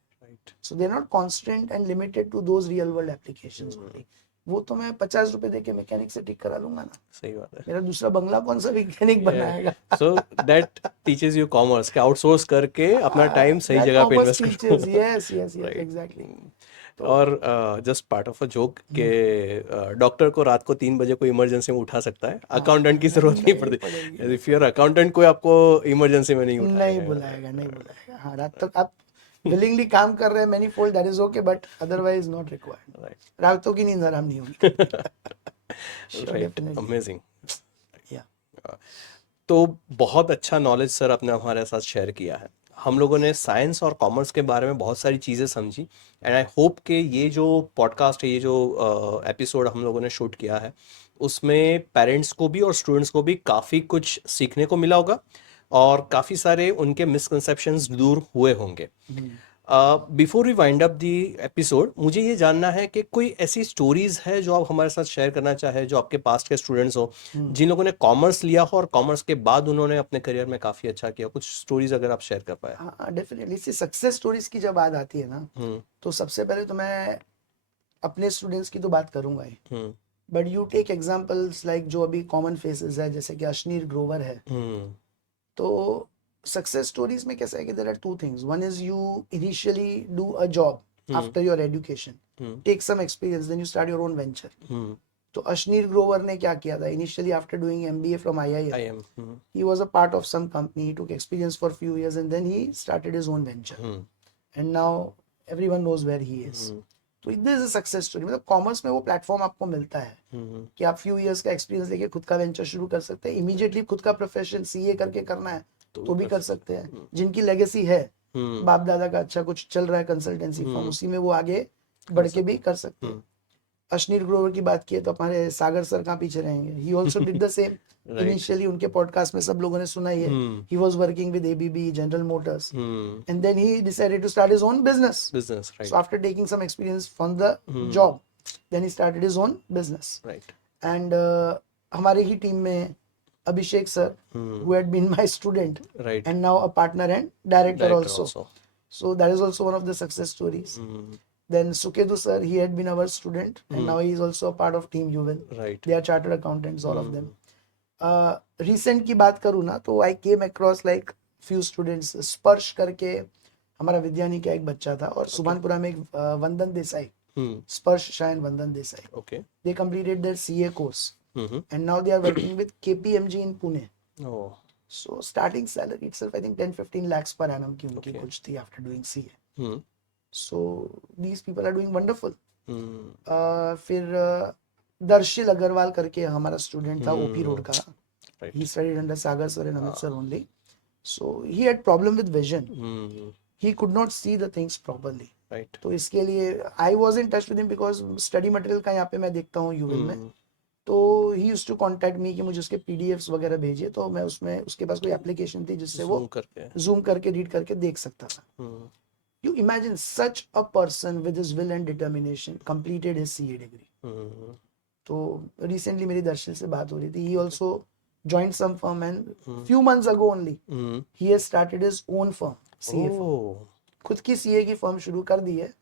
So they are not constant and limited to those real world applications only. वो तो मैं 50 रुपए देके मैकेनिक से ठीक करा लूंगा ना। सही बात है। मेरा दूसरा बंगला कौन सा मैकेनिक बनाएगा। So that teaches you commerce कि आउटसोर्स करके अपना टाइम सही जगह पे इन्वेस्ट करो। Yes, exactly. और just part of a joke के डॉक्टर को रात को 3 बजे कोई इमरजेंसी में उठा सकता है, अकाउंटेंट की जरूरत नहीं पड़ती। इफ यूर अकाउंटेंट कोई आपको इमरजेंसी में नहीं बुलाएगा। हाँ, रात तक आप willingly काम कर रहे हैं manifold, that is okay, but otherwise not required. Right. रातों की नींद हराम नहीं होगी। Right, amazing. Yeah. तो बहुत अच्छा नॉलेज सर आपने हमारे साथ शेयर किया है। हम लोगों ने साइंस और कॉमर्स के बारे में बहुत सारी चीज़ें समझी, एंड आई होप कि ये जो पॉडकास्ट है, ये जो एपिसोड हम लोगों ने शूट किया है, उसमें पेरेंट्स को भी और स्टूडेंट्स को भी काफ़ी कुछ सीखने को मिला होगा और काफ़ी सारे उनके मिसकंसेप्शंस दूर हुए होंगे। Before we wind up the episode, मुझे ये जानना है कि कोई ऐसी स्टोरीज है जो आप हमारे साथ शेयर करना चाहे, जो आपके पास्ट के स्टूडेंट्स हो जिन लोगों ने कॉमर्स लिया हो और कॉमर्स के बाद उन्होंने अपने करियर में काफ़ी अच्छा किया, कुछ स्टोरीज अगर आप शेयर कर पाए। हाँ, डेफिनेटली। सक्सेस स्टोरीज की जब बात आती है ना, तो सबसे पहले तो मैं अपने स्टूडेंट्स की तो बात करूंगा ही, but you take examples like जो अभी कॉमन फेसेस है, जैसे कि अश्नीर ग्रोवर है। तो सक्सेस स्टोरीज में कैसा है कि देयर आर 2 थिंग्स। One is you initially do a job after your education, take some experience, then you start your own venture. तो अश्नीर ग्रोवर ने क्या किया था, initially after doing MBA from IIM, he was a part of some company, he took experience for few years and then he started his own venture, and now everyone knows where he is. तो this is a success story. मतलब commerce में वो platform आपको मिलता है कि आप few years का एक्सपीरियंस लेके खुद का वेंचर शुरू कर सकते हैं. इमीडिएटली खुद का प्रोफेशन सीए करके करना है तो भी कर सकते हैं. जिनकी लेगेसी है, बाप दादा का अच्छा कुछ चल रहा है कंसल्टेंसी फर्म, उसी में वो आगे बढ़ के भी कर सकते हैं. अश्नीर ग्रोवर की बात की तो हमारे सागर सर कहाँ पीछे रहेंगे. He also did the same. Initially उनके पॉडकास्ट में सब लोगों ने सुना ही है. He was working with ABB, general Motors, and then he decided to start his own business. Right. So after taking some experience from the job, then he started his own business. Right. And हमारे ही team में अभिषेक sir, who had been my student, Right. and now a partner and director Director also. So that is also one of the success stories. Then Suketu sir, he had been our student, and now he is also a part of Team Yuval. Right. They are chartered accountants, all of them. Recent की बात करूँ ना तो I came across like few students. स्पर्श करके हमारा विद्यानी का एक बच्चा था, और सुभानपुरा में एक वंदन देसाई, स्पर्श शायन वंदन Desai. Okay. They completed their CA course, and now they are working with KPMG in Pune. Oh. So starting salary itself, I think 10-15 lakhs per annum की उनकी Okay. कुछ थी after doing CA. Hmm. So these people are doing wonderful. Hmm. फिर दर्शिल अग्रवाल करके हमारा student था OP road का. Right. He studied under Sagar sir and Amit sir only. So he had problem with vision. He could not see the things properly. Right. तो इसके लिए I was in touch with him because study material का यहाँ पे मैं देखता हूँ यूविल में. तो he used to contact me कि मुझे उसके PDFs वगैरह भेजिए. तो मैं उसमें उसके पास कोई एप्लीकेशन थी जिससे वो जूम करके रीड करके देख सकता था. You imagine such a person with his will and determination completed his CA degree. तो recently मेरी दर्शन से बात हो रही थी. He also joined some firm, and few months ago only he has started his own firm, CA firm. खुद की CA की firm शुरू कर दी है.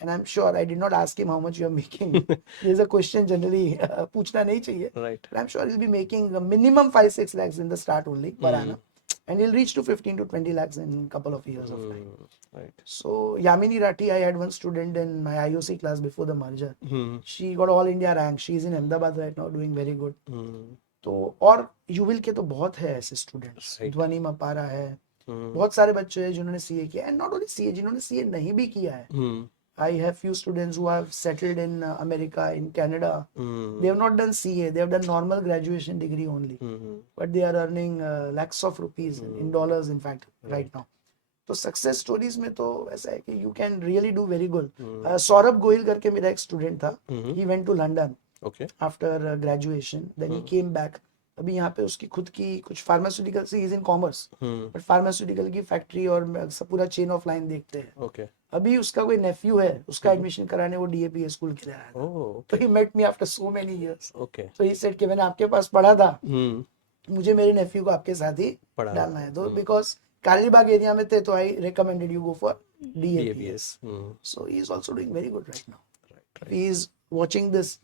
And I'm sure I did not ask him how much you are making. There's a question generally पूछना नहीं चाहिए. Right. But I'm sure he'll be making a minimum 5-6 lakhs in the start only per annum. And he'll reach to 15 to 20 lakhs in a couple of years of time. Right. So Yamini Rathi, I had one student in my IOC class before the merger. She got all India rank. She's in Ahmedabad right now doing very good. तो और यूविल के तो बहुत है ऐसे students. ध्वनि मपारा है, बहुत सारे बच्चे हैं जिन्होंने सीए किया. एंड नॉट ओनली सीए, जिन्होंने सीए नहीं भी किया है. I have few students who have settled in America, in Canada. They have not done CA. They have done normal graduation degree only. But they are earning lakhs of rupees in dollars, in fact, right now. तो success stories में तो ऐसा है कि you can really do very good. Saurabh Goyal करके मेरा एक student था. He went to London after graduation. Then he came back. अभी यहाँ पे उसकी खुद की कुछ फार्मास्यूटिकल से, is in commerce, but pharmaceutical की फैक्ट्री और सब पूरा चेन ऑफ लाइन देखते हैं. अभी उसका कोई नेफ्यू है, उसका एडमिशन कराने वो डीएपी स्कूल के लिए आया था. तो he met me after so many years. तो ही सेड कि मैंने आपके पास पढ़ा था, मुझे मेरे नेफ्यू को आपके साथ ही डालना है. तो बिकॉज कालीबाग एरिया में थे तो आई recommended you go for DAPS. So he is also doing very good right now. If he is watching this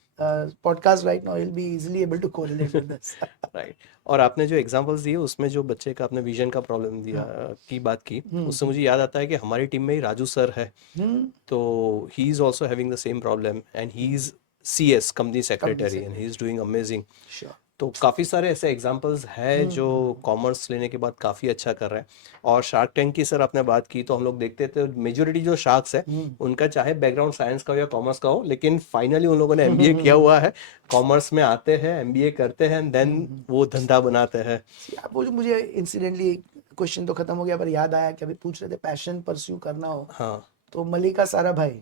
podcast right now, he'll be easily able to correlate with this. Right. और आपने जो examples दिए उसमें जो बच्चे का आपने vision का प्रॉब्लम दिया की बात की, उससे मुझे याद आता है कि हमारी टीम में ही राजू सर है. तो he is also having the same problem and he is CS company secretary and he is doing amazing. तो काफ़ी सारे ऐसे एग्जांपल्स हैं जो कॉमर्स लेने के बाद काफ़ी अच्छा कर रहे हैं. और शार्क टैंक की सर आपने बात की तो हम लोग देखते थे मेजोरिटी जो शार्क्स है उनका चाहे बैकग्राउंड साइंस का हो या कॉमर्स का हो, लेकिन फाइनली उन लोगों ने MBA किया हुआ है, कॉमर्स में आते हैं, MBA करते हैं, देन वो धंधा बनाते हैं. वो जो मुझे इंसिडेंटली क्वेश्चन तो खत्म हो गया पर याद आया कि अभी पूछ रहे थे पैशन परस्यू करना हो. हाँ. तो मलिका सारा भाई,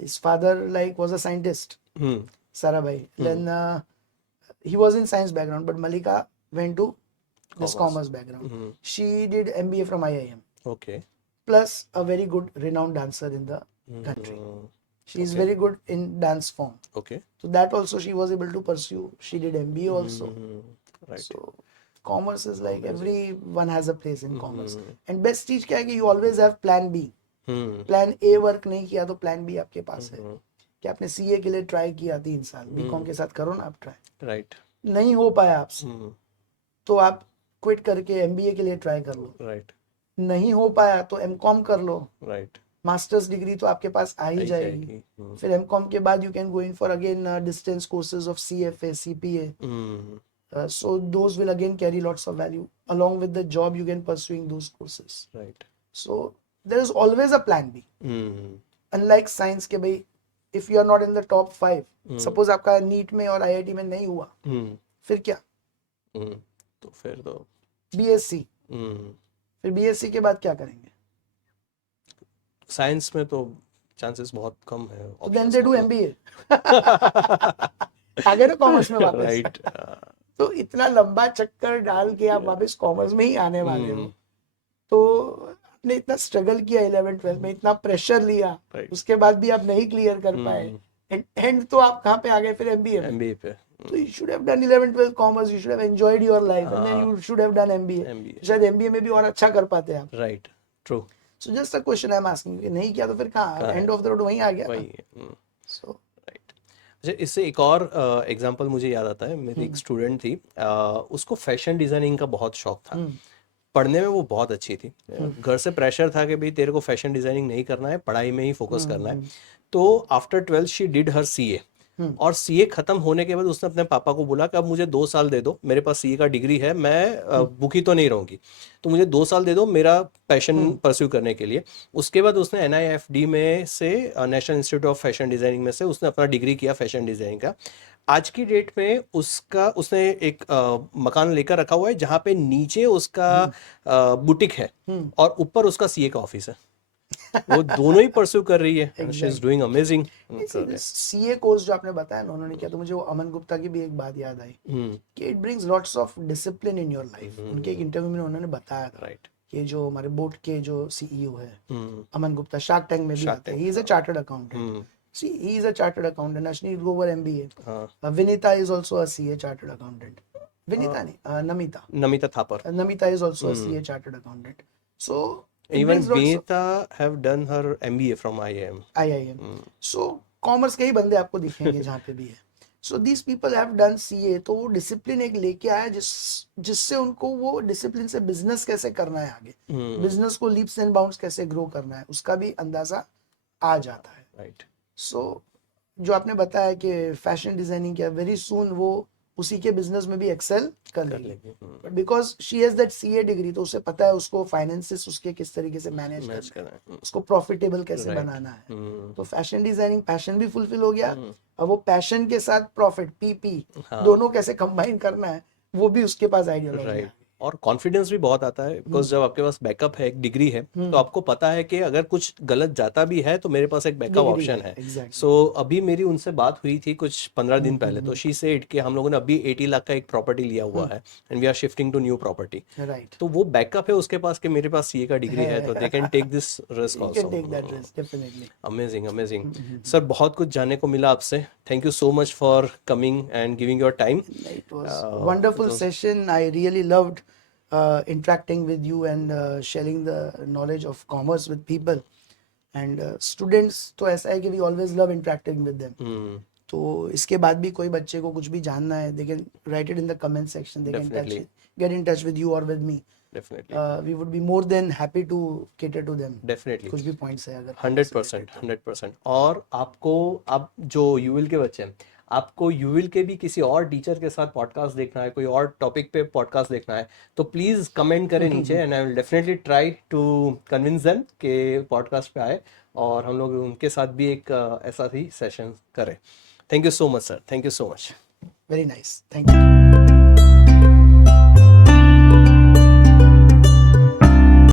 his father like was a scientist. सारा भाई. Then he was in science background, but Malika went to this commerce background. She did MBA from IIM. Okay. Plus a very good renowned dancer in the country. She is very good in dance form. Okay. So that also she was able to pursue. She did MBA also. Right. So commerce is like everyone has a place in commerce. And best चीज क्या है कि you always have plan B. Plan A work नहीं किया तो plan B आपके पास है. कि आपने CA के लिए ट्राई किया 3 साल, BCom के साथ करो ना आप ट्राई. राइट. नहीं हो पाया आपसे तो आप क्विट करके MBA के लिए ट्राई कर लो. राइट. नहीं हो पाया तो MCom कर लो. राइट. मास्टर्स डिग्री तो आपके पास आ ही जाएगी. फिर MCom के बाद you can go in for again distance courses of CFA, CPA. So those will again carry lots of value. Along with the job you can pursuing those courses. Right. So there is always a plan B. Unlike science के भाई if you are not in the top 5, suppose आपका NEET में और IIT में नहीं हुआ, फिर क्या? तो फिर तो बीएससी, फिर बीएससी के बाद क्या करेंगे? साइंस में तो चांसेस बहुत कम है, देन दे डू एमबीए। आ गए ना कॉमर्स में वापस। राइट। तो इतना लंबा चक्कर डाल के आप वापस कॉमर्स में ही आने वाले हो। तो आपने इतना स्ट्रगल किया 11th-12th में, इतना प्रेशर लिया, उसके बाद भी आप नहीं क्लियर कर पाए, एंड तो आप कहाँ पे आ गए फिर? एमबीए पे। तो you should have done 11th-12th commerce, you should have enjoyed your life, and then you should have done MBA. शायद MBA में भी और अच्छा कर पाते आप। Right, true. So just a question I'm asking, नहीं किया तो फिर कहाँ? एंड ऑफ द रोड वहीं आ गया ना। So right. अच्छा, इससे एक और एग्जांपल मुझे याद आता है। मेरी एक स्टूडेंट थी, उसको फैशन डिजाइनिंग का बहुत शौक था। पढ़ने में वो बहुत अच्छी थी। घर से प्रेशर था कि भाई तेरे को फैशन डिजाइनिंग नहीं करना है, पढ़ाई में ही फोकस करना है। तो after 12th she did her CA, और सीए खत्म होने के बाद उसने अपने पापा को बोला कि अब मुझे 2 साल दे दो, मेरे पास सीए का डिग्री है, मैं भूखी तो नहीं रहूंगी, तो मुझे 2 साल दे दो मेरा पैशन परस्यू करने के लिए। उसके बाद उसने NIFD में से, national institute of fashion designing में से उसने अपना डिग्री किया फैशन डिजाइनिंग का। आज की डेट में उसने एक मकान लेकर रखा हुआ है जहाँ पे नीचे उसका बुटीक है और ऊपर उसका सीए का ऑफिस है। वो दोनों ही परस्यू कर रही है। She is doing amazing. CA course जो आपने बताया ना उन्होंने किया, तो मुझे वो अमन गुप्ता की भी एक बात याद आई कि it brings lots of discipline in your life. उनके एक इंटरव्यू में उन्होंने बताया था कि जो हमारे बोर्ड के जो सीईओ है अमन गुप्ता, शार्क टैंक में भी आते हैं, he is a chartered accountant. See, he is a chartered accountant. Ashni will go over MBA. Vinita is also a CA chartered accountant. Vinita nahi, Namita. Namita Thapar. Namita is also a CA chartered accountant. So even Vinita have done her MBA from IIM. So commerce के ही बंदे आपको दिखेंगे जहाँ पे भी है. So these people have done CA. तो वो डिसिप्लिन एक लेके आया जिससे उनको वो डिसिप्लिन से बिजनेस कैसे करना है आगे, बिजनेस को लीप्स एंड बाउंड्स कैसे ग्रो करना है, उसका भी अंदाजा आ जाता है। राइट। सो जो आपने बताया कि फैशन डिजाइनिंग किया, वेरी सून वो उसी के बिजनेस में भी एक्सेल कर लेगी, because she has that CA degree, तो उसे पता है उसको फाइनेंसेस उसके किस तरीके से मैनेज करना है, उसको प्रॉफिटेबल कैसे बनाना है। तो फैशन डिजाइनिंग पैशन भी फुलफिल हो गया, अब वो पैशन के साथ प्रॉफिट पीपी दोनों कैसे कंबाइन करना है वो भी उसके पास आइडियोलॉजी है। और कॉन्फिडेंस भी बहुत आता है, बिकॉज जब आपके पास बैकअप है, एक डिग्री है, तो आपको पता है कि अगर कुछ गलत जाता भी है तो मेरे पास एक बैकअप ऑप्शन है। सो अभी मेरी उनसे बात हुई थी कुछ 15 दिन पहले, तो शी सेड कि हम लोगों ने अभी 80 लाख का एक प्रॉपर्टी लिया हुआ है and we are shifting to new property. तो वो बैकअप है उसके पास कि मेरे पास सीए का डिग्री है, तो they can take this risk also. Amazing amazing sir, बहुत कुछ जानने को मिला आपसे। Thank you so much for coming and giving your time. It was wonderful session. I really loved interacting with you and sharing the knowledge of commerce with people. And students तो ऐसा है कि we always love interacting with them. तो इसके बाद भी कोई बच्चे को कुछ भी जानना है, they can write it in the comment section. They can get in touch with you or with me. Definitely. We would be more than happy to cater to them. Definitely. कुछ भी points है अगर 100%। और आपको, आप जो यूविल के बच्चे हैं, आपको यूविल के भी किसी और टीचर के साथ पॉडकास्ट देखना है, कोई और टॉपिक पे पॉडकास्ट देखना है, तो प्लीज कमेंट करें नीचे and I will definitely try to convince them के पॉडकास्ट पे आए और हम लोग उनके साथ भी एक ऐसा ही सेशन करें। Thank you so much sir, thank you so much. Very nice, thank you.